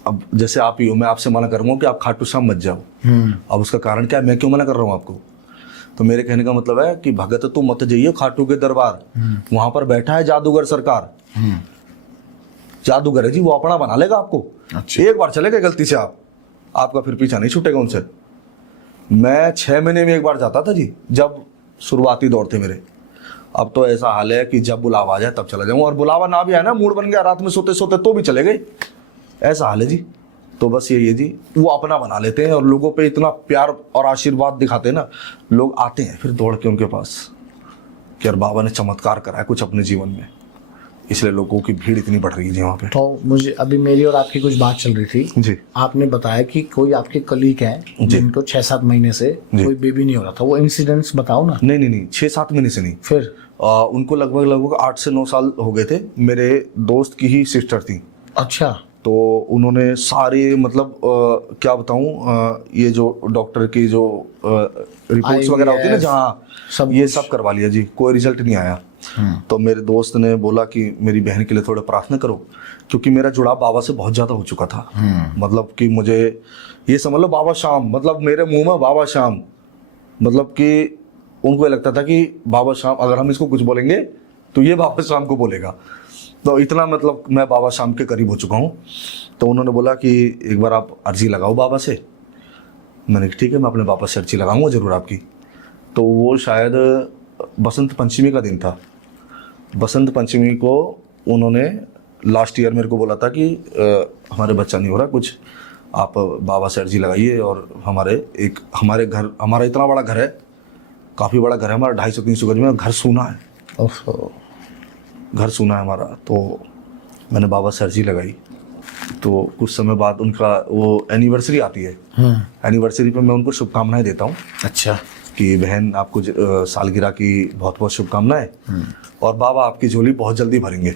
अब जैसे आप ही हो, मैं आपसे मना कर रहा हूँ कि आप खाटू श्याम मत जाओ। अब उसका कारण क्या है, मैं क्यों मना कर रहा हूँ आपको? तो मेरे कहने का मतलब है कि भगत तू मत जाइए खाटू के दरबार, वहां पर बैठा है जादूगर सरकार। जादूगर है जी, वो अपना बना लेगा आपको। अच्छा। एक बार चले गए गलती से आपका फिर पीछा नहीं छूटेगा उनसे। मैं 6 महीने में एक बार जाता था जी, जब शुरुआती दौर थे मेरे। अब तो ऐसा हाल है कि जब बुलावा आ जाए तब चला जाऊं, और बुलावा ना भी आए ना, मूड बन गया रात में सोते सोते तो भी चले गए, ऐसा हाल है जी। तो बस यही है जी, वो अपना बना लेते हैं और लोगों पे इतना प्यार और आशीर्वाद दिखाते हैं ना, लोग आते हैं फिर दौड़ के उनके पास कि यार बाबा ने चमत्कार करा है कुछ अपने जीवन में, इसलिए लोगों की भीड़ इतनी बढ़ रही है जी वहाँ पे। तो मुझे अभी मेरी और आपकी कुछ बात चल रही थी जी। आपने बताया कि कोई आपके कलीग हैं जिनको 6-7 महीने से कोई बेबी नहीं हो रहा था, वो इंसिडेंट्स बताओ ना। नहीं 6-7 महीने से नहीं, फिर उनको लगभग 8 से 9 साल हो गए थे। मेरे दोस्त की ही सिस्टर थी। अच्छा। तो उन्होंने सारे मतलब क्या बताऊं, ये जो डॉक्टर की जो रिपोर्ट्स वगैरह होती है ना, जहाँ ये सब करवा लिया जी, कोई रिजल्ट नहीं आया। तो मेरे दोस्त ने बोला कि मेरी बहन के लिए थोड़ा प्रार्थना करो, क्योंकि मेरा जुड़ाव बाबा से बहुत ज़्यादा हो चुका था। मतलब कि मुझे ये समझ लो बाबा श्याम, मतलब मेरे मुंह में बाबा श्याम, मतलब कि उनको ये लगता था कि बाबा श्याम अगर हम इसको कुछ बोलेंगे तो ये बाबा श्याम को बोलेगा। तो इतना मतलब मैं बाबा श्याम के करीब हो चुका हूँ। तो उन्होंने बोला कि एक बार आप अर्जी लगाओ बाबा से। मैंने कहा ठीक है, मैं अपने बाबा से अर्जी लगाऊंगा ज़रूर आपकी। तो वो शायद बसंत पंचमी का दिन था। बसंत पंचमी को उन्होंने लास्ट ईयर मेरे को बोला था कि हमारे बच्चा नहीं हो रहा कुछ, आप बाबा से अर्जी लगाइए। और हमारे घर, हमारा इतना बड़ा घर है, काफ़ी बड़ा घर है हमारा, 250-300 गज में, घर सूना है, घर सूना है हमारा। तो मैंने बाबा से अर्जी लगाई। तो कुछ समय बाद उनका वो एनिवर्सरी आती है, एनिवर्सरी पे मैं उनको शुभकामनाएं देता हूँ। अच्छा। कि बहन आपको सालगिरह की बहुत बहुत शुभकामनाएं और बाबा आपकी झोली बहुत जल्दी भरेंगे।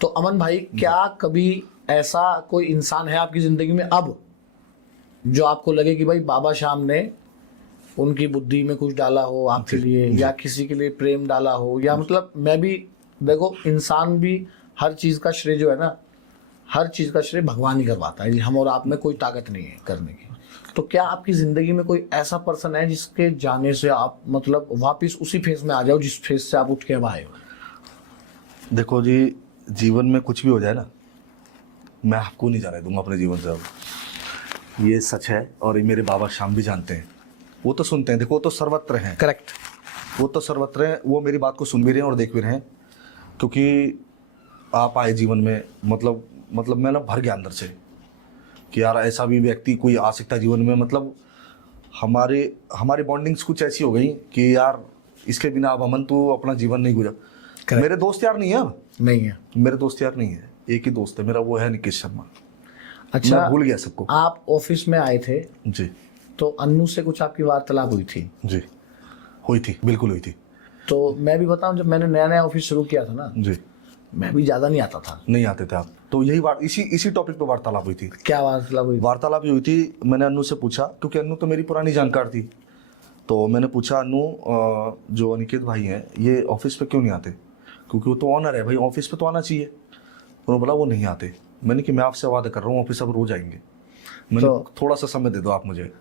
तो अमन भाई, क्या कभी ऐसा कोई इंसान है आपकी जिंदगी में अब जो आपको लगे कि भाई बाबा श्याम ने उनकी बुद्धि में कुछ डाला हो आपके लिए, या किसी के लिए प्रेम डाला हो, या मतलब मैं भी देखो, इंसान भी हर चीज का श्रेय जो है ना, हर चीज का श्रेय भगवान ही करवाता है जी, हम और आप में कोई ताकत नहीं है करने की। तो क्या आपकी जिंदगी में कोई ऐसा पर्सन है जिसके जाने से आप मतलब वापस उसी फेज में आ जाओ जिस फेज से आप उठ के अब आए हो? देखो जी, जीवन में कुछ भी हो जाए ना, मैं आपको नहीं जाने दूंगा अपने जीवन से। अब ये सच है और ये मेरे बाबा श्याम भी जानते हैं, वो तो सुनते हैं। देखो वो तो सर्वत्र हैं। करेक्ट। वो तो सर्वत्र हैं, वो मेरी बात को सुन भी रहे हैं और देख भी रहे हैं, क्योंकि आप आए जीवन में, मतलब मैं ना भर गया अंदर से कि यार ऐसा भी व्यक्ति कोई आ सकता है जीवन में। मतलब हमारी बॉन्डिंग्स कुछ ऐसी हो गई कि यार इसके बिना अब अमन तो अपना जीवन नहीं गुजर। मेरे दोस्त यार नहीं है, अब नहीं है मेरे दोस्त यार नहीं है, एक ही दोस्त है मेरा, वो है निकेश शर्मा। अच्छा, मैं भूल गया सबको। आप ऑफिस में आए थे जी, तो अन्नू से कुछ आपकी वार्तालाप हुई थी? जी हुई थी, बिल्कुल हुई थी। तो मैं भी बताऊं, जब मैंने नया नया ऑफिस शुरू किया था ना, जी, मैं भी ज्यादा नहीं आता था। नहीं आते थे आप, तो यही इसी टॉपिक पे वार्तालाप हुई थी। क्या वार्तालाप हुई? वार्तालाप हुई थी, मैंने अन्नू से पूछा, क्योंकि अन्नू तो मेरी पुरानी जानकार थी, तो मैंने पूछा अन्नू, जो अनिकेत भाई हैं ये ऑफिस पे क्यों नहीं आते, क्योंकि वो तो ऑनर है भाई, ऑफिस पे तो आना चाहिए। उन्होंने बोला वो नहीं आते। मैंने कि मैं आपसे वादा कर रहा हूँ ऑफिस अब रोज आएंगे, मैंने थोड़ा सा समय दे दो आप मुझे।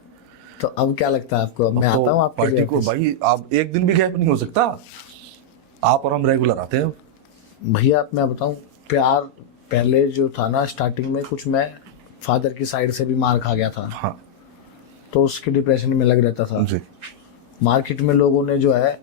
तो अब क्या लगता है आपको? अब मैं आता हूँ आपके पार्टी को भाई, आप एक दिन भी गैप नहीं हो सकता, आप और हम रेगुलर आते हैं भैया। मैं बताऊं, प्यार पहले जो था ना स्टार्टिंग में, कुछ मैं फादर की साइड से भी मार खा गया था। हाँ, तो उसके डिप्रेशन में लग रहता था जी। मार्केट में लोगों ने जो है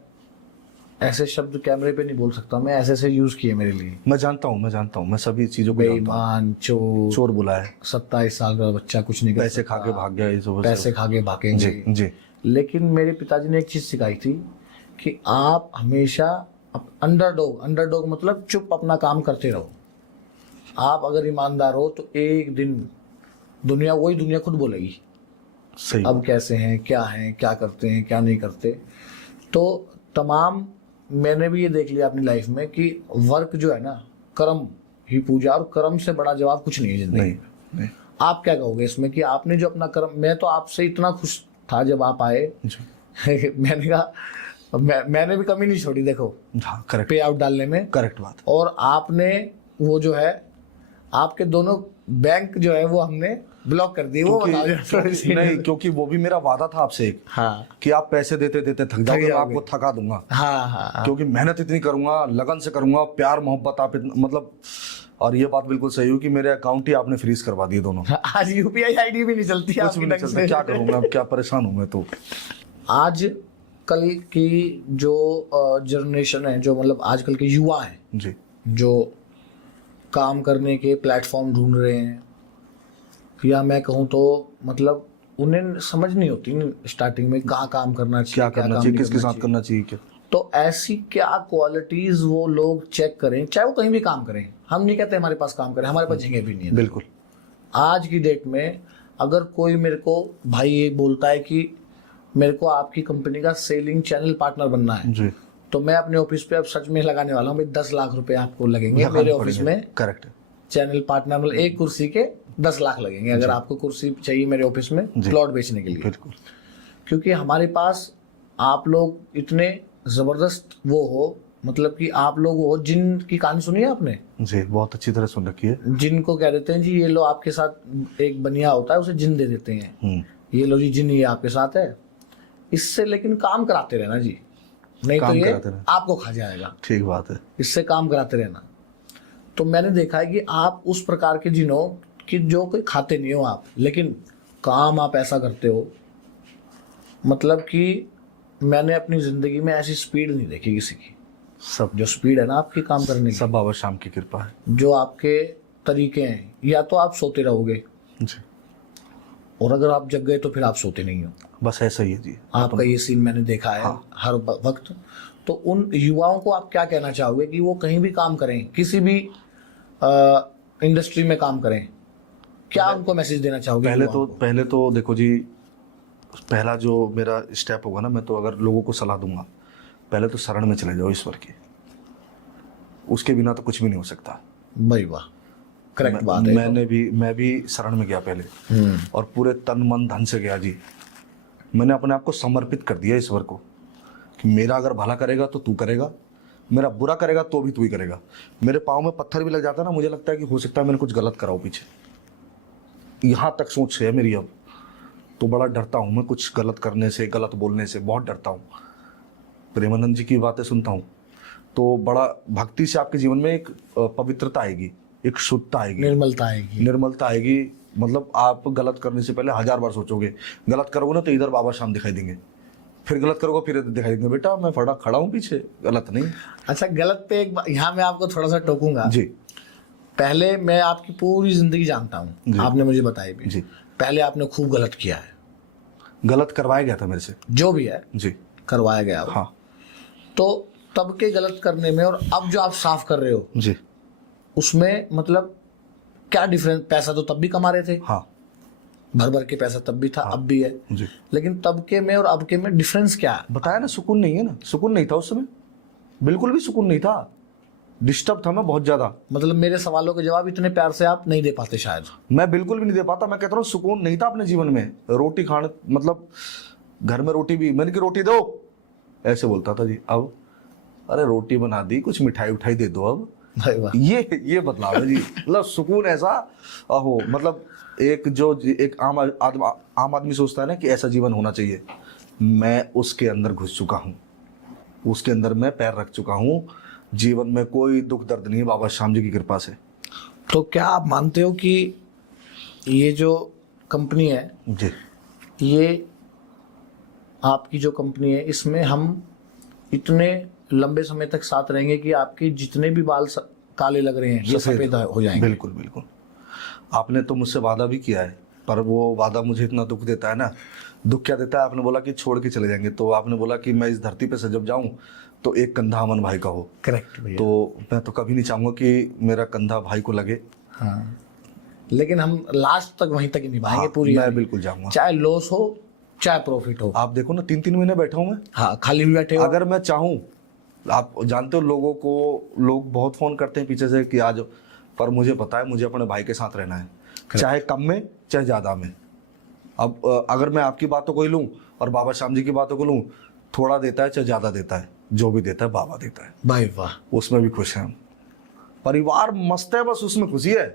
ऐसे शब्द कैमरे पे नहीं बोल सकता मैं, ऐसे यूज किए मेरे लिए। मैं जानता हूँ, मैं सभी चीजों को जानता हूँ। बेईमान, चोर, चोर बोला है, 27 साल का बच्चा कुछ नहीं कर पैसे खा के भाग गया, ये सब पैसे खा के भागेंगे। जी जी। लेकिन मेरे पिताजी ने एक चीज सिखाई थी कि आप हमेशा अंडरडॉग मतलब चुप अपना काम करते रहो। आप अगर ईमानदार हो तो एक दिन दुनिया खुद बोलेगी सही। अब कैसे हैं, क्या करते हैं, क्या नहीं करते। तो तमाम मैंने भी ये देख लिया अपनी लाइफ में कि वर्क जो है ना, कर्म ही पूजा, और कर्म से बड़ा जवाब कुछ नहीं है जिंदगी में। नहीं। आप क्या कहोगे इसमें कि आपने जो अपना कर्म, मैं तो आपसे इतना खुश था जब आप आए मैंने कहा मैंने भी कमी नहीं छोड़ी, देखो हाँ, करेक्ट, पे आउट डालने में। करेक्ट बात। और आपने वो जो है आपके दोनों बैंक जो है वो हमने ब्लॉक कर दिए। वो बताओ जरा थोड़ी सी। नहीं, क्योंकि वो भी मेरा वादा था आपसे एक, हाँ कि आप पैसे देते देते थक जाओगे, मैं आपको थका दूंगा। हाँ, क्योंकि मेहनत इतनी करूंगा, लगन से करूंगा, प्यार मोहब्बत आप मतलब, और ये बात बिल्कुल सही हो कि मेरे अकाउंट ही आपने फ्रीज करवा दिए दोनों। आज यूपीआई आईडी भी नहीं चलती कुछ भी नहीं चलता, क्या करूँ मैं, अब क्या परेशान हूँ मैं। तो आज कल की जो जनरेशन है, जो मतलब आजकल के युवा हैं जी, जो काम करने के प्लेटफॉर्म ढूंढ रहे हैं, या मैं कहूँ तो मतलब उन्हें समझ नहीं होती स्टार्टिंग में कहाँ काम करना चाहिए, क्या करना चाहिए, किसके साथ करना चाहिए, क्या। तो ऐसी क्या क्वालिटीज वो लोग चेक करें, चाहे वो कहीं भी काम करें। हम नहीं कहते हमारे पास काम करें, हमारे पास झींगे भी नहीं है। बिल्कुल। आज की डेट में अगर कोई मेरे को भाई ये बोलता है कि मेरे को आपकी कंपनी का सेलिंग चैनल पार्टनर बनना है जी, तो मैं अपने ऑफिस पे अब सच में लगाने वाला हूँ भाई 10 लाख रुपए आपको लगेंगे मेरे ऑफिस में। करेक्ट। चैनल पार्टनर मतलब एक कुर्सी के 10 लाख लगेंगे अगर आपको कुर्सी चाहिए मेरे ऑफिस में प्लॉट बेचने के लिए। बिल्कुल। क्योंकि हमारे पास आप लोग इतने जबरदस्त वो हो, मतलब कि आप लोग हो, जिन की कहानी सुनी है आपने? जी, बहुत अच्छी तरह सुन रखी है। जिनको कह देते हैं जी ये लो आपके साथ एक बनिया होता है उसे जिन दे देते हैं, ये लो जी जिन ये आपके साथ है। इससे लेकिन काम कराते रहना जी, नहीं तो ये आपको खा जाएगा। ठीक बात है। इससे काम कराते रहना। तो मैंने देखा है कि आप उस प्रकार के जिन हो कि जो कोई खाते नहीं हो आप, लेकिन काम आप ऐसा करते हो, मतलब कि मैंने अपनी जिंदगी में ऐसी स्पीड नहीं देखी किसी की। सब जो स्पीड है ना आपकी काम करने की, सब बाबा श्याम की कृपा है। जो आपके तरीके हैं, या तो आप सोते रहोगे जी, और अगर आप जग गए तो फिर आप सोते नहीं हो। बस ऐसा ही है जी। आपका ये सीन मैंने देखा है हर वक्त। तो उन युवाओं को आप क्या कहना चाहोगे कि वो कहीं भी काम करें, किसी भी इंडस्ट्री में काम करें, क्या उनको मैसेज देना चाहोगे? पहले तो देखो जी, पहला जो मेरा स्टेप होगा ना, मैं तो अगर लोगों को सलाह दूंगा, पहले तो शरण में चले जाओ ईश्वर की, उसके बिना तो कुछ भी नहीं हो सकता। भाई वाह, करेक्ट बात है। मैं भी शरण में गया पहले, और पूरे तन मन धन से गया जी। मैंने अपने आप को समर्पित कर दिया ईश्वर को कि मेरा अगर भला करेगा तो तू करेगा, मेरा बुरा करेगा तो भी तू ही करेगा। मेरे पाँव में पत्थर भी लग जाता है ना, मुझे लगता है कि हो सकता है मैंने कुछ गलत करा हो पीछे, यहाँ तक सोच है मेरी अब। तो बड़ा डरता हूँ मैं कुछ गलत करने से, गलत बोलने से, बहुत डरता हूँ। प्रेमानंद जी की बातें सुनता हूँ तो बड़ा, भक्ति से आपके जीवन में एक पवित्रता आएगी, एक शुद्धता आएगी, निर्मलता आएगी। मतलब आप गलत करने से पहले 1000 बार सोचोगे। गलत करोगे ना तो इधर बाबा शाम दिखाई देंगे, फिर गलत करोगे फिर इधर दिखाई देंगे, बेटा मैं खड़ा हूँ पीछे, गलत नहीं। अच्छा, गलत पे एक यहाँ मैं आपको थोड़ा सा टोकूंगा जी। पहले मैं आपकी पूरी जिंदगी जानता हूँ, आपने मुझे बताई भी जी। पहले आपने खूब गलत किया है, गलत करवाया गया था मेरे से, जो भी है जी करवाया गया। हाँ। तो तब के गलत करने में और अब जो आप साफ कर रहे हो जी, उसमें मतलब क्या डिफरेंस? पैसा तो तब भी कमा रहे थे, हाँ, भर भर के पैसा तब भी था, अब भी है जी। लेकिन तब के में और अब के में डिफरेंस क्या है? बताया ना, सुकून नहीं है ना, सुकून नहीं था उस समय, बिल्कुल भी सुकून नहीं था, डिस्टर्ब था मैं बहुत ज्यादा। मतलब मेरे सवालों के जवाब इतने प्यार से आप नहीं दे पाते शायद। मैं बिल्कुल भी नहीं दे पाता। मैं कहता हूँ सुकून नहीं था अपने जीवन में। रोटी खाने, मतलब घर में रोटी भी, मैंने की रोटी दो ऐसे बोलता था जी। अब अरे रोटी बना दी, कुछ मिठाई उठाई दे दो। अब भाई वाह, ये बदलाव है जी। मतलब सुकून ऐसा हो, मतलब एक आम आदमी सोचता है ना कि ऐसा जीवन होना चाहिए, मैं उसके अंदर घुस चुका हूँ, उसके अंदर मैं पैर रख चुका हूँ। जीवन में कोई दुख दर्द नहीं है बाबा श्याम जी की कृपा से। तो क्या आप मानते हो कि ये जो कंपनी है, जी, ये आपकी जो कंपनी है, इसमें हम इतने लंबे समय तक साथ रहेंगे कि आपके जितने भी बाल काले लग रहे हैं ये सफेद हो जाएंगे? बिल्कुल बिल्कुल। आपने तो मुझसे वादा भी किया है, पर वो वादा मुझे इतना दुख देता है ना। दुख क्या देता है? आपने बोला कि छोड़ के चले जाएंगे, तो आपने बोला कि मैं इस धरती पे से जब जाऊं तो एक कंधा अमन भाई का हो। करेक्ट भैया। तो मैं तो कभी नहीं चाहूंगा कि मेरा कंधा भाई को लगे। हाँ, लेकिन हम लास्ट तक वहीं तक ही निभाएंगे। हाँ, पूरी मैं बिल्कुल जाऊंगा, चाहे लॉस हो चाहे प्रॉफिट हो। आप देखो ना, 3-3 महीने बैठा हूं मैं। हाँ, खाली भी बैठे हो। अगर मैं चाहूं, आप जानते हो लोग बहुत फोन करते हैं पीछे से कि आज, पर मुझे पता है मुझे अपने भाई के साथ रहना है, चाहे कम में चाहे ज्यादा में। अब अगर मैं आपकी बातों को ही लूं और बाबा श्याम जी की बातों को लूं, थोड़ा देता है चाहे ज्यादा देता है, जो भी देता है बाबा देता है। भाई वाह, उसमें भी खुश हैं हम। परिवार मस्त है, बस उसमें खुशी है।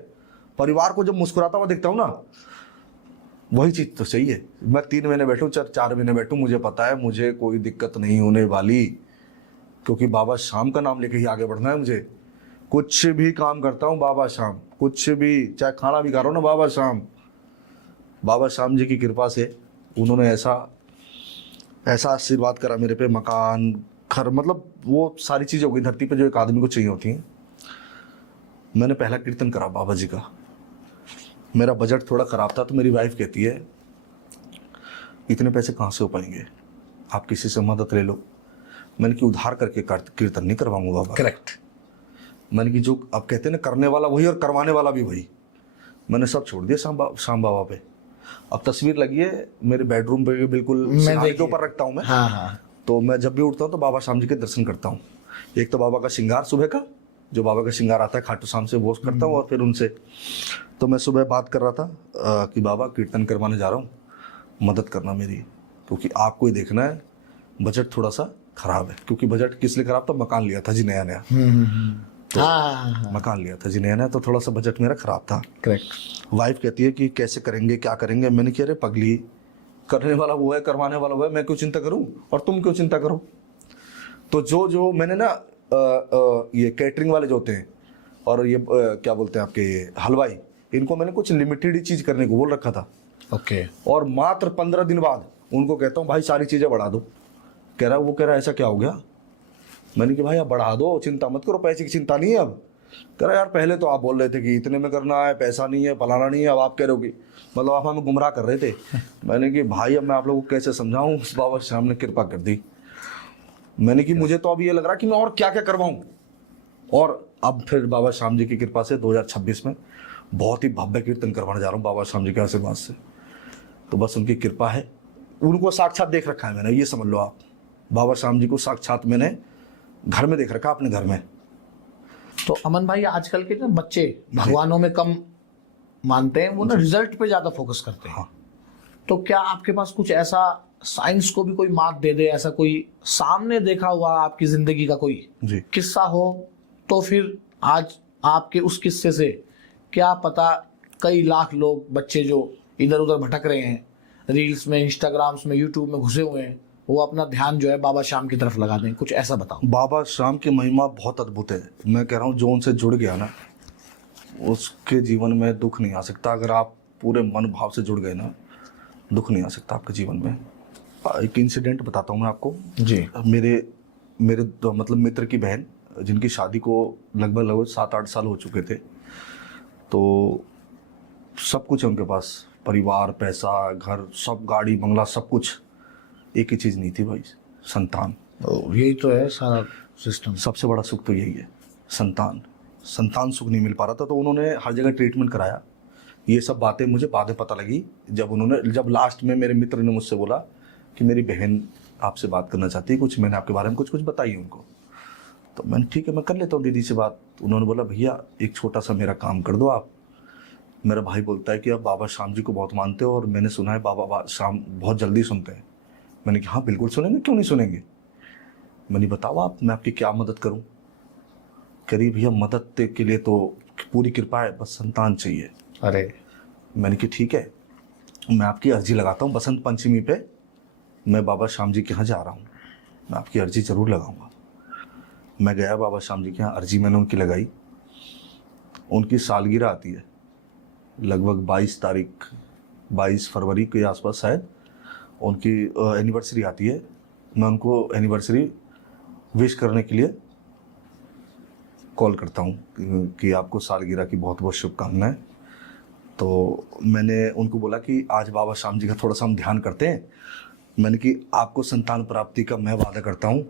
परिवार को जब मुस्कुराता हुआ देखता हूँ ना, वही चीज तो चाहिए। मैं 3 महीने बैठूं चाहे 4 महीने बैठूं, मुझे पता है मुझे कोई दिक्कत नहीं होने वाली, क्योंकि बाबा श्याम का नाम लेके ही आगे बढ़ना है मुझे। कुछ भी काम करता हूँ बाबा श्याम, कुछ भी, चाहे खाना भी खा रहा हूँ ना बाबा श्याम। बाबा श्याम जी की कृपा से उन्होंने ऐसा आशीर्वाद करा मेरे पे, मकान, घर, मतलब वो सारी चीजें हो गई धरती पे जो एक आदमी को चाहिए होती हैं। मैंने पहला कीर्तन करा बाबा जी का। मेरा बजट थोड़ा खराब था, तो मेरी वाइफ कहती है इतने पैसे कहाँ से हो पाएंगे, आप किसी से मदद ले लो। मैंने कि उधार करके कीर्तन नहीं करवाऊंगा बाबा। करेक्ट। मैंने कि जो आप कहते हैं ना, करने वाला वही और करवाने वाला भी वही। मैंने सब छोड़ दिया श्याम बाबा पे। अब तस्वीर लगी है मेरे बेडरूम पे, बिल्कुल सिरहाने के ऊपर रखता हूँ मैं। हाँ हाँ। तो मैं जब भी उठता हूँ तो बाबा श्याम जी के दर्शन करता हूँ। एक तो बाबा का श्रृंगार सुबह का, जो बाबा का श्रृंगार आता है खाटू श्याम से, वो करता हूँ, और फिर उनसे। तो मैं सुबह बात कर रहा था कि बाबा कीर्तन करवाने जा रहा हूँ, मदद करना मेरी, क्योंकि आपको ही देखना है। बजट थोड़ा सा खराब है, क्योंकि बजट किस लिए खराब था, मकान लिया था जी नया नया। तो मकान लिया था जी नया नया, तो थोड़ा सा बजट मेरा खराब था। करेक्ट। वाइफ कहती है कि कैसे करेंगे, क्या करेंगे। मैंने कहा अरे पगली, करने वाला वो है, करवाने वाला वो है, मैं क्यों चिंता करूं और तुम क्यों चिंता करो। तो जो मैंने ना ये कैटरिंग वाले जो होते हैं, और ये क्या बोलते हैं आपके हलवाई, इनको मैंने कुछ लिमिटेड ही चीज करने को बोल रखा था। ओके। और मात्र 15 दिन बाद उनको कहता हूँ भाई सारी चीजें बढ़ा दो। कह रहा ऐसा क्या हो गया। मैंने कहा भाई आप बढ़ा दो, चिंता मत करो, पैसे की चिंता नहीं है अब। कह रहा यार पहले तो आप बोल रहे थे कि इतने में करना है, पैसा नहीं है, फलाना नहीं है, अब आप कह रहे हो कि, मतलब आप हमें गुमराह कर रहे थे। मैंने कि भाई अब मैं आप लोगों को कैसे समझाऊं, बाबा श्याम ने कृपा कर दी। मैंने कि मुझे तो अब ये लग रहा कि मैं और क्या क्या करवाऊं। और अब फिर बाबा श्याम जी की कृपा से 2026 में बहुत ही भव्य कीर्तन करवाने जा रहा हूँ बाबा श्याम जी के आशीर्वाद से। तो बस उनकी कृपा है उनको साक्षात देख रखा है मैंने, ये समझ लो आप। बाबा श्याम जी को साक्षात मैंने घर में देख रखा, अपने घर में। तो अमन भाई, आजकल के ना बच्चे भगवानों में कम मानते हैं, वो ना रिजल्ट पे ज्यादा फोकस करते हैं। हाँ। तो क्या आपके पास कुछ ऐसा साइंस को भी कोई मात दे दे, ऐसा कोई सामने देखा हुआ आपकी जिंदगी का कोई जी। किस्सा हो, तो फिर आज आपके उस किस्से से क्या पता कई लाख लोग, बच्चे जो इधर उधर भटक रहे हैं, रील्स में, इंस्टाग्राम्स में, यूट्यूब में घुसे हुए हैं, वो अपना ध्यान जो है बाबा श्याम की तरफ लगा दें। कुछ ऐसा बताओ। बाबा श्याम की महिमा बहुत अद्भुत है। मैं कह रहा हूँ, जो उनसे जुड़ गया ना, उसके जीवन में दुख नहीं आ सकता। अगर आप पूरे मन भाव से जुड़ गए ना, दुख नहीं आ सकता आपके जीवन में। एक इंसिडेंट बताता हूँ मैं आपको जी। मेरे मतलब मित्र की बहन, जिनकी शादी को लगभग 7-8 साल हो चुके थे। तो सब कुछ है उनके पास, परिवार, पैसा, घर, सब, गाड़ी बंगला, सब कुछ। एक ही चीज़ नहीं थी भाई, संतान। यही तो है सारा सिस्टम। सबसे बड़ा सुख तो यही है, संतान सुख नहीं मिल पा रहा था। तो उन्होंने हर जगह ट्रीटमेंट कराया। ये सब बातें मुझे बाद में पता लगी, जब लास्ट में मेरे मित्र ने मुझसे बोला कि मेरी बहन आपसे बात करना चाहती है, कुछ मैंने आपके बारे में कुछ बताई उनको। तो मैंने, ठीक है, मैं कर लेता हूँ दीदी से बात। उन्होंने बोला, भैया एक छोटा सा मेरा काम कर दो आप। मेरा भाई बोलता है कि आप बाबा श्याम जी को बहुत मानते हो, और मैंने सुना है बाबा श्याम बहुत जल्दी सुनते हैं। मैंने कहा, हाँ बिल्कुल सुनेंगे, क्यों नहीं सुनेंगे। मैंने, बताओ आप, मैं आपकी क्या मदद करूं। करी, भैया मदद के लिए तो पूरी कृपा है, बस संतान चाहिए। अरे। मैंने कहा ठीक है, मैं आपकी अर्जी लगाता हूँ। बसंत पंचमी पे मैं बाबा श्याम जी के यहाँ जा रहा हूँ, मैं आपकी अर्जी ज़रूर लगाऊंगा। मैं गया बाबा श्याम जी के यहाँ, अर्जी मैंने उनकी लगाई। उनकी सालगिरह आती है लगभग 22 फरवरी के आसपास शायद उनकी एनिवर्सरी आती है। मैं उनको एनिवर्सरी विश करने के लिए कॉल करता हूँ कि आपको सालगिरह की बहुत बहुत शुभकामनाएं। तो मैंने उनको बोला कि आज बाबा श्याम जी का थोड़ा सा हम ध्यान करते हैं। मैंने कि आपको संतान प्राप्ति का मैं वादा करता हूँ,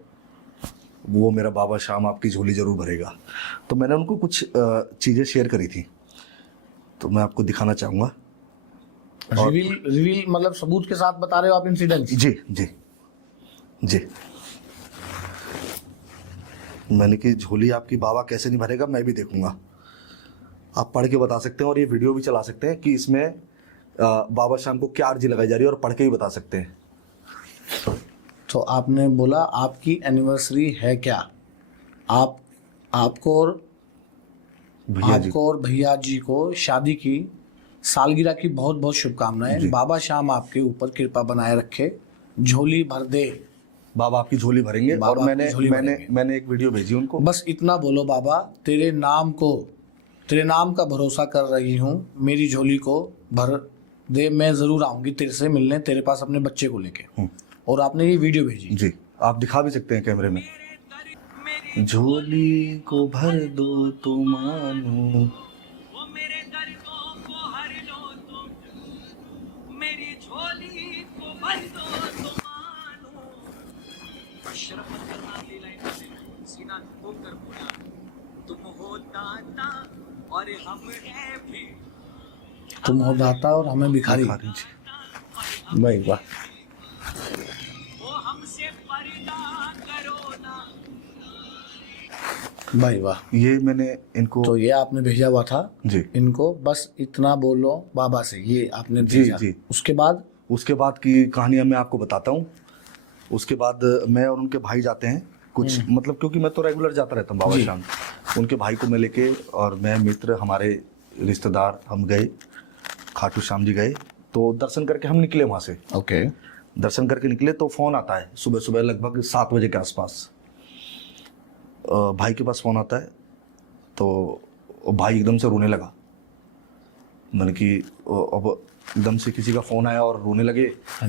वो मेरा बाबा श्याम आपकी झोली ज़रूर भरेगा। तो मैंने उनको कुछ चीज़ें शेयर करी थी, तो मैं आपको दिखाना चाहूँगा। रिवील मतलब सबूत के साथ बता रहे हो आप इंसिडेंट? जी जी जी। मैंने कि झोली आपकी बाबा कैसे नहीं भरेगा, मैं भी देखूंगा। आप पढ़ के बता सकते हैं, और ये वीडियो भी चला सकते हैं कि इसमें बाबा श्याम को क्या अर्जी लगाई जा रही है, और पढ़ के ही बता सकते हैं। तो आपने बोला आपकी एनिवर्सरी है क्या, आपको और भैया जी को शादी की सालगिरह की बहुत बहुत शुभकामनाएं। बाबा श्याम आपके ऊपर कृपा बनाए रखे, झोली भर दे। बाबा आपकी झोली भरेंगे। और मैंने एक वीडियो भेजी उनको। बस इतना बोलो, बाबा तेरे नाम का भरोसा कर रही हूँ, मेरी झोली को भर दे, मैं जरूर आऊंगी तेरे से मिलने, तेरे पास अपने बच्चे को लेके। और आपने ये वीडियो भेजी। जी, आप दिखा भी सकते हैं कैमरे में। झोली को भर दो तो मानो, तुम हो दाता और हमें भिखारी। भाई वाह। भाई वाह। ये मैंने इनको, तो ये आपने भेजा हुआ था जी। इनको बस इतना बोलो बाबा से, ये आपने भेजा। जी। उसके बाद की कहानियां मैं आपको बताता हूँ। उसके बाद मैं और उनके भाई जाते हैं कुछ, मतलब क्योंकि मैं तो रेगुलर जाता रहता हूँ बाबा श्याम। उनके भाई को मैं लेके, और मैं, मित्र, हमारे रिश्तेदार, हम गए खाटू श्याम जी गए। तो दर्शन करके हम निकले वहाँ से। ओके। दर्शन करके निकले तो फ़ोन आता है सुबह सुबह लगभग 7 बजे के आसपास। भाई के पास फ़ोन आता है, तो भाई एकदम से रोने लगा। मैंने कि अब एकदम से किसी का फ़ोन आया और रोने लगे,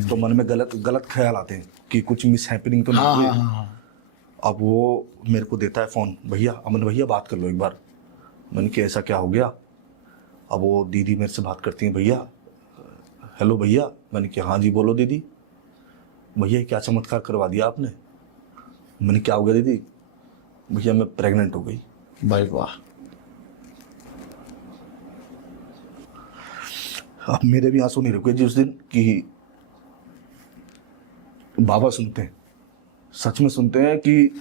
तो मन में गलत ख्याल आते हैं कि कुछ मिस हैपनिंग तो नहीं हुई। अब वो मेरे को देता है फ़ोन, भैया, अमन भैया बात कर लो एक बार। मैंने कि ऐसा क्या हो गया। अब वो दीदी मेरे से बात करती हैं, भैया, हेलो भैया। मैंने कि हाँ जी बोलो दीदी। भैया क्या चमत्कार करवा दिया आपने। मैंने क्या हो गया दीदी। भैया मैं प्रेग्नेंट हो गई। भाई वाह। अब मेरे भी आंसू नहीं रुके जी उस दिन कि बाबा सुनते हैं, सच में सुनते हैं कि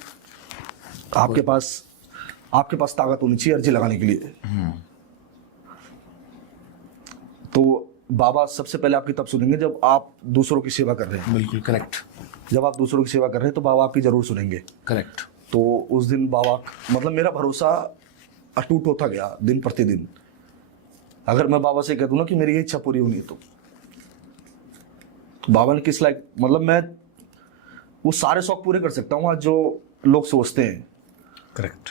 आपके पास ताकत होनी चाहिए अर्जी लगाने के लिए। तो बाबा सबसे पहले आपकी तब सुनेंगे जब आप दूसरों की सेवा कर रहे हैं। बिल्कुल करेक्ट। जब आप दूसरों की सेवा कर रहे हैं तो बाबा आपकी जरूर सुनेंगे। करेक्ट। तो उस दिन बाबा, मतलब मेरा भरोसा अटूट होता गया दिन प्रतिदिन। अगर मैं बाबा से कह दूं ना कि मेरी ये इच्छा पूरी होनी है तो बाबा ने किस लायक, मतलब मैं वो सारे शौक पूरे कर सकता हूँ आज जो लोग सोचते हैं। करेक्ट।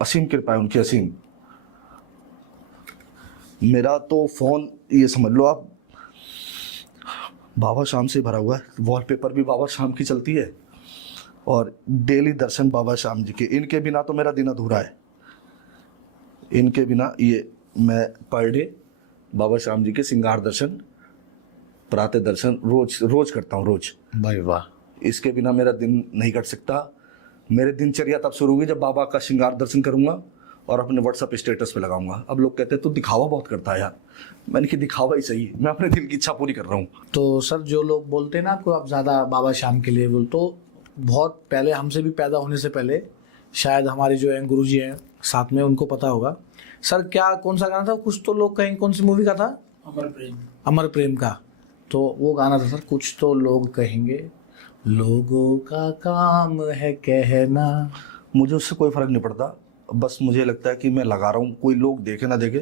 असीम कृपा है उनकी, असीम। मेरा तो फोन ये समझ लो आप, बाबा शाम से भरा हुआ है। वॉलपेपर भी बाबा शाम की चलती है और डेली दर्शन बाबा शाम जी के। इनके बिना तो मेरा दिन अधूरा है। इनके बिना ये मैं पर डे बाबा शाम जी के श्रृंगार दर्शन, प्रातः दर्शन रोज करता हूँ, रोज। भाई वाह। इसके बिना मेरा दिन नहीं कट सकता। मेरे दिनचर्या तब शुरू होगी जब बाबा का श्रृंगार दर्शन करूंगा और अपने व्हाट्सएप स्टेटस पे लगाऊंगा। अब लोग कहते हैं तू दिखावा बहुत करता है यार। मैंने कि दिखावा ही सही, मैं अपने दिल की इच्छा पूरी कर रहा हूँ। तो सर जो लोग बोलते हैं ना आपको आप ज़्यादा बाबा शाम के लिए बोल, तो बहुत पहले हमसे भी पैदा होने से पहले शायद हमारे जो हैं गुरुजी हैं साथ में, उनको पता होगा। सर क्या कौन सा गाना था, कुछ तो लोग कहेंगे, कौन सी मूवी का था? अमर प्रेम। अमर प्रेम का। तो वो गाना था सर, कुछ तो लोग कहेंगे, लोगों का काम है कहना। मुझे उससे कोई फर्क नहीं पड़ता। बस मुझे लगता है कि मैं लगा रहा हूँ, कोई लोग देखे ना देखे,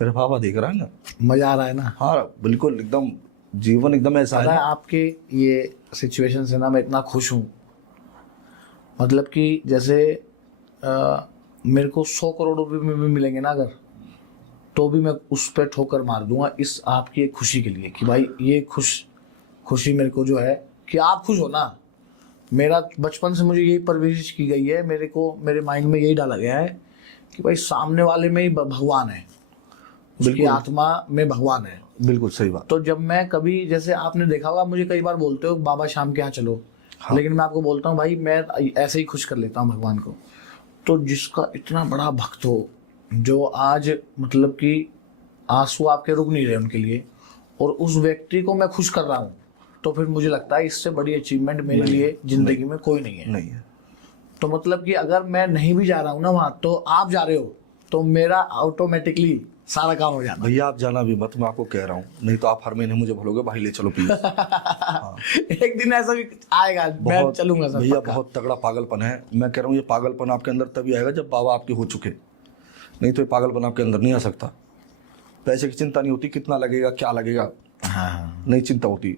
मेरे बाबा देख रहा है ना। मजा आ रहा है ना? हाँ बिल्कुल, एकदम जीवन एकदम ऐसा है पता है ना। आपके ये सिचुएशन से ना मैं इतना खुश हूँ, मतलब कि जैसे मेरे को 100 करोड़ रुपए में भी मिलेंगे ना अगर, तो भी मैं उस पर ठोकर मार दूंगा इस आपकी एक खुशी के लिए कि भाई ये खुशी मेरे को जो है कि आप खुश हो ना। मेरा बचपन से मुझे यही परवरिश की गई है, मेरे को मेरे माइंड में यही डाला गया है कि भाई सामने वाले में ही भगवान है, उसकी बिल्कुल। आत्मा में भगवान है। बिल्कुल सही बात। तो जब मैं कभी, जैसे आपने देखा होगा मुझे कई बार बोलते हो बाबा शाम के यहाँ चलो, हाँ। लेकिन मैं आपको बोलता हूँ भाई मैं ऐसे ही खुश कर लेता हूँ भगवान को। तो जिसका इतना बड़ा भक्त हो, जो आज मतलब कि आंसू आपके रुक नहीं रहे उनके लिए, और उस व्यक्ति को मैं खुश कर रहा हूँ, तो फिर मुझे लगता है इससे बड़ी अचीवमेंट मेरे लिए जिंदगी में कोई नहीं है। नहीं है। तो मतलब कि अगर मैं नहीं भी जा रहा हूँ ना वहाँ, तो आप जा रहे हो तो मेरा ऑटोमेटिकली सारा काम हो जाता है। भैया आप जाना भी मत, मैं आपको कह रहा हूँ, नहीं तो आप हर महीने मुझे बोलोगे भाई ले चलो प्लीज। एक दिन ऐसा भी आएगा, मैं चलूंगा सर भैया पक्का। बहुत तगड़ा पागलपन है। मैं कह रहा हूँ ये पागलपन आपके अंदर तभी आएगा जब बाबा आपके हो चुके, नहीं तो ये पागलपन आपके अंदर नहीं आ सकता। पैसे की चिंता नहीं होती, कितना लगेगा क्या लगेगा, हाँ नहीं चिंता होती।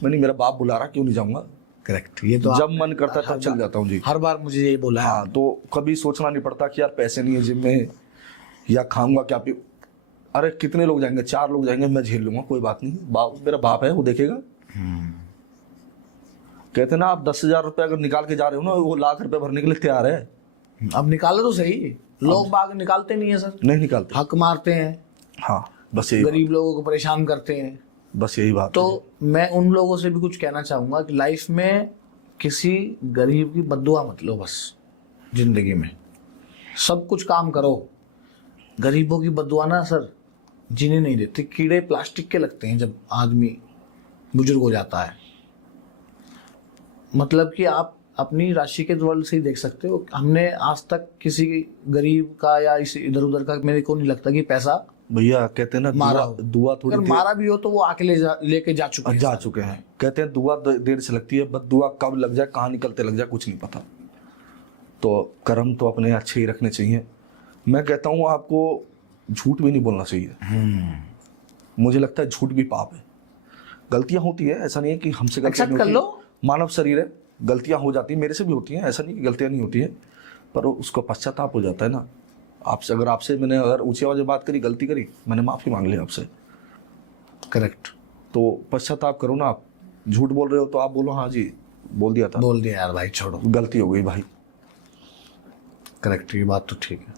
मैंने मेरा बाप बुला रहा, क्यों नहीं जाऊंगा। करेक्ट। ये तो जब मन करता है तब चल जाता हूँ जी। हर बार मुझे यही बोला है। हाँ, तो कभी सोचना नहीं पड़ता कि यार पैसे नहीं है जिम में, या खाऊंगा क्या पी। अरे कितने लोग जाएंगे, 4 लोग जाएंगे, मैं झेल लूंगा, कोई बात नहीं। मेरा बाप है, वो देखेगा। कहते ना आप 10,000 रुपये अगर निकाल के जा रहे हो ना, वो लाख रुपए भरने के लिए तैयार है। अब निकालो तो सही, लोग बाग निकालते नहीं है सर, नहीं निकालते। हक मारते हैं, हाँ बस यही गरीब लोगों को परेशान करते हैं। बस यही बात तो है। मैं उन लोगों से भी कुछ कहना चाहूंगा कि लाइफ में किसी गरीब की बद्दुआ मत लो। बस जिंदगी में सब कुछ काम करो, गरीबों की बद्दुआ ना सर जीने नहीं देते। कीड़े प्लास्टिक के लगते हैं जब आदमी बुजुर्ग हो जाता है। मतलब कि आप अपनी राशि के वर्ल्ड से ही देख सकते हो। हमने आज तक किसी गरीब का या इस इधर उधर का, मेरे को नहीं लगता कि पैसा भैया कहते हैं ना मारा दुआ थोड़ी अगर मारा भी हो तो वो आके लेके जा चुके हैं। जा चुके हैं। कहते हैं दुआ देर से लगती है, बस दुआ कब लग जाए, कहाँ निकलते लग जाए, कुछ नहीं पता। तो कर्म तो अपने अच्छे ही रखने चाहिए। मैं कहता हूँ आपको झूठ भी नहीं बोलना चाहिए। मुझे लगता है झूठ भी पाप है। गलतियां होती है, ऐसा नहीं है कि हमसे गलतियां एक्सेप्ट कर नहीं लो। होती। मानव शरीर है, गलतियां हो जाती है, मेरे से भी होती हैं, ऐसा नहीं कि गलतियां नहीं होती है, पर उसको पश्चाताप हो जाता है ना। आपसे मैंने अगर ऊंची आवाज में बात करी, गलती करी, मैंने माफी मांग ली आपसे। करेक्ट। तो पश्चाताप करो ना। आप झूठ बोल रहे हो तो आप बोलो हाँ जी बोल दिया था, बोल दिया यार भाई, छोड़ो, गलती हो गई भाई। करेक्ट। ये बात तो ठीक है,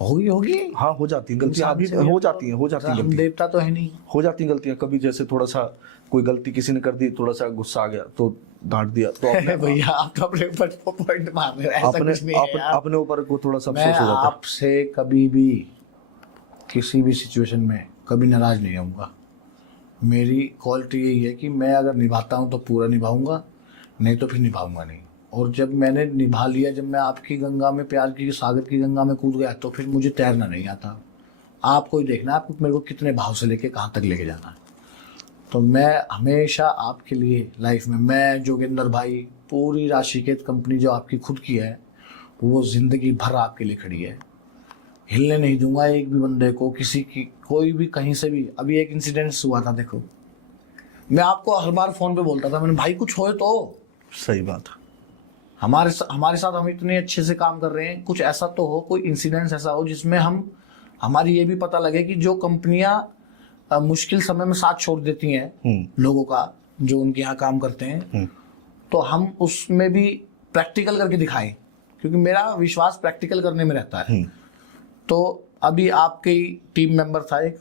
होगी। हाँ हो जाती है गलतियां, अभी इंसान से हो जाती हैं हम गलतियां, देवता तो है नहीं। हो जाती हैं गलतियां। कभी जैसे थोड़ा सा कोई गलती किसी ने कर दी, थोड़ा सा गुस्सा आ गया तो डांट दिया, तो भैया आप तो अपने ऊपर पॉइंट मार रहे हो, ऐसा कुछ नहीं है यार। अपने ऊपर को थोड़ा सा मैं अफसोस हो जाता है। आपसे कभी भी किसी भी सिचुएशन में कभी नाराज नहीं रहूंगा। मेरी क्वालिटी यही है कि मैं अगर निभाता हूँ तो पूरा निभाऊंगा, नहीं तो फिर निभाऊंगा नहीं। और जब मैंने निभा लिया, जब मैं आपकी गंगा में, प्यार की सागर की गंगा में कूद गया, तो फिर मुझे तैरना नहीं आता। आपको ही देखना है आपको मेरे को कितने भाव से लेके कहाँ तक लेके जाना है। तो मैं हमेशा आपके लिए लाइफ में, मैं जोगिंदर भाई, पूरी राशिकेत कंपनी जो आपकी खुद की है, वो ज़िंदगी भर आपके लिए खड़ी है। हिलने नहीं दूंगा एक भी बंदे को, किसी की, कोई भी कहीं से भी। अभी एक इंसिडेंट हुआ था, देखो, मैं आपको हर बार फ़ोन पे बोलता था, मैंने भाई कुछ होए तो। सही बात है। हमारे साथ हम इतने अच्छे से काम कर रहे हैं, कुछ ऐसा तो हो, कोई इंसिडेंस ऐसा हो जिसमें हमारी ये भी पता लगे कि जो कंपनियां मुश्किल समय में साथ छोड़ देती हैं लोगों का, जो उनके यहाँ काम करते हैं, तो हम उसमें भी प्रैक्टिकल करके दिखाएं, क्योंकि मेरा विश्वास प्रैक्टिकल करने में रहता है। तो अभी आपके टीम मेंबर था एक,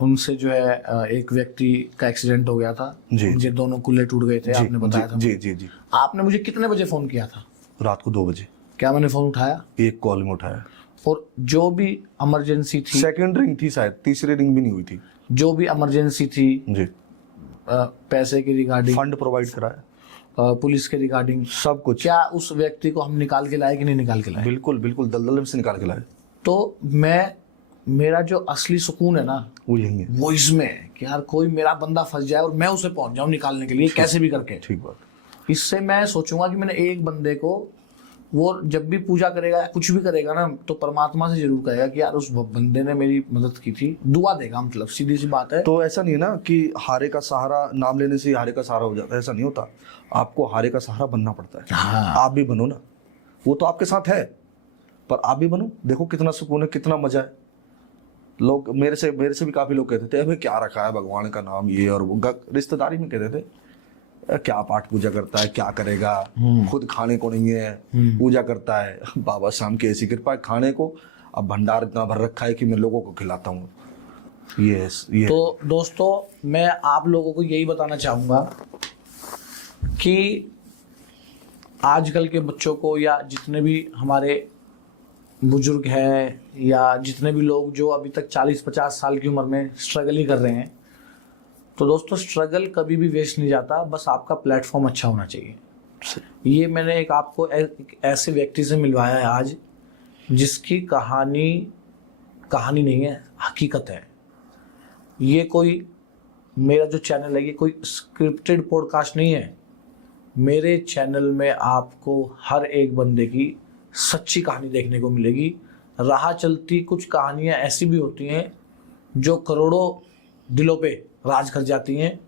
उनसे जो है एक व्यक्ति का एक्सीडेंट हो गया था, उनके दोनों कुल्ले टूट गए थे, आपने बताया था। जी। आपने मुझे कितने बजे फोन किया था? रात को 2 बजे। क्या मैंने फोन उठाया? एक कॉल में उठाया। और जो भी इमरजेंसी थी, सेकंड रिंग थी शायद, तीसरी रिंग भी नहीं हुई थी। जो भी इमरजेंसी थी जी, पैसे के रिगार्डिंग, फंड प्रोवाइड कराया, पुलिस के रिगार्डिंग, सब कुछ। क्या उस व्यक्ति को हम निकाल के लाए कि नहीं निकाल के लाए? बिल्कुल बिल्कुल, दलदल से निकाल के लाए। तो मेरा जो असली सुकून है ना, वो यही है, वो इसमें है कि यार कोई मेरा बंदा फंस जाए और मैं उसे पहुंच जाऊं निकालने के लिए, कैसे भी करके। ठीक बात। इससे मैं सोचूंगा कि मैंने एक बंदे को, वो जब भी पूजा करेगा, कुछ भी करेगा ना, तो परमात्मा से जरूर कहेगा कि यार उस बंदे ने मेरी मदद की थी, दुआ देगा, मतलब सीधी सी बात है। तो ऐसा नहीं है ना कि हारे का सहारा नाम लेने से हारे का सहारा हो जाता है, ऐसा नहीं होता। आपको हारे का सहारा बनना पड़ता है। हाँ। आप भी बनो ना, वो तो आपके साथ है, पर आप भी बनो। देखो कितना सुकून है, कितना मजा है। लोग मेरे से भी काफी लोग कहते थे, अबे क्या रखा है भगवान का नाम, ये और वो। रिश्तेदारी में कहते थे क्या पाठ पूजा करता है, क्या करेगा, खुद खाने को नहीं है, पूजा करता है। बाबा शाम की ऐसी कृपा है खाने को, अब भंडार इतना भर रखा है कि मैं लोगों को खिलाता हूँ। ये तो दोस्तों, मैं आप लोगों को यही बताना चाहूंगा कि आजकल के बच्चों को, या जितने भी हमारे बुजुर्ग हैं, या जितने भी लोग जो अभी तक 40-50 साल की उम्र में स्ट्रगल ही कर रहे हैं, तो दोस्तों स्ट्रगल कभी भी वेस्ट नहीं जाता, बस आपका प्लेटफॉर्म अच्छा होना चाहिए। ये मैंने आपको एक ऐसे व्यक्ति से मिलवाया है आज, जिसकी कहानी नहीं है, हकीकत है। ये कोई, मेरा जो चैनल है, ये कोई स्क्रिप्टेड पॉडकास्ट नहीं है। मेरे चैनल में आपको हर एक बंदे की सच्ची कहानी देखने को मिलेगी। राह चलती कुछ कहानियाँ ऐसी भी होती हैं जो करोड़ों दिलों पे राज कर जाती हैं।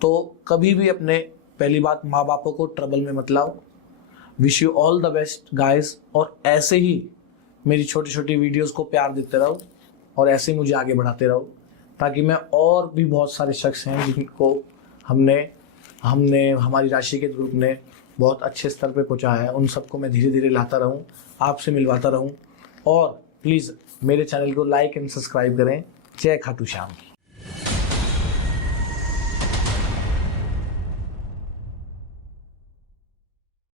तो कभी भी अपने, पहली बात, माँ बापों को ट्रबल में मत लाओ। Wish you all the best guys. और ऐसे ही मेरी छोटी छोटी वीडियोस को प्यार देते रहो, और ऐसे ही मुझे आगे बढ़ाते रहो, ताकि मैं, और भी बहुत सारे शख्स हैं जिनको हमने हमारी राशिकेत ग्रुप ने बहुत अच्छे स्तर पे पहुंचाया है, उन सबको मैं धीरे धीरे लाता रहूं, आपसे मिलवाता रहूं। और प्लीज़ मेरे चैनल को लाइक एंड सब्सक्राइब करें। जय खाटू श्याम की।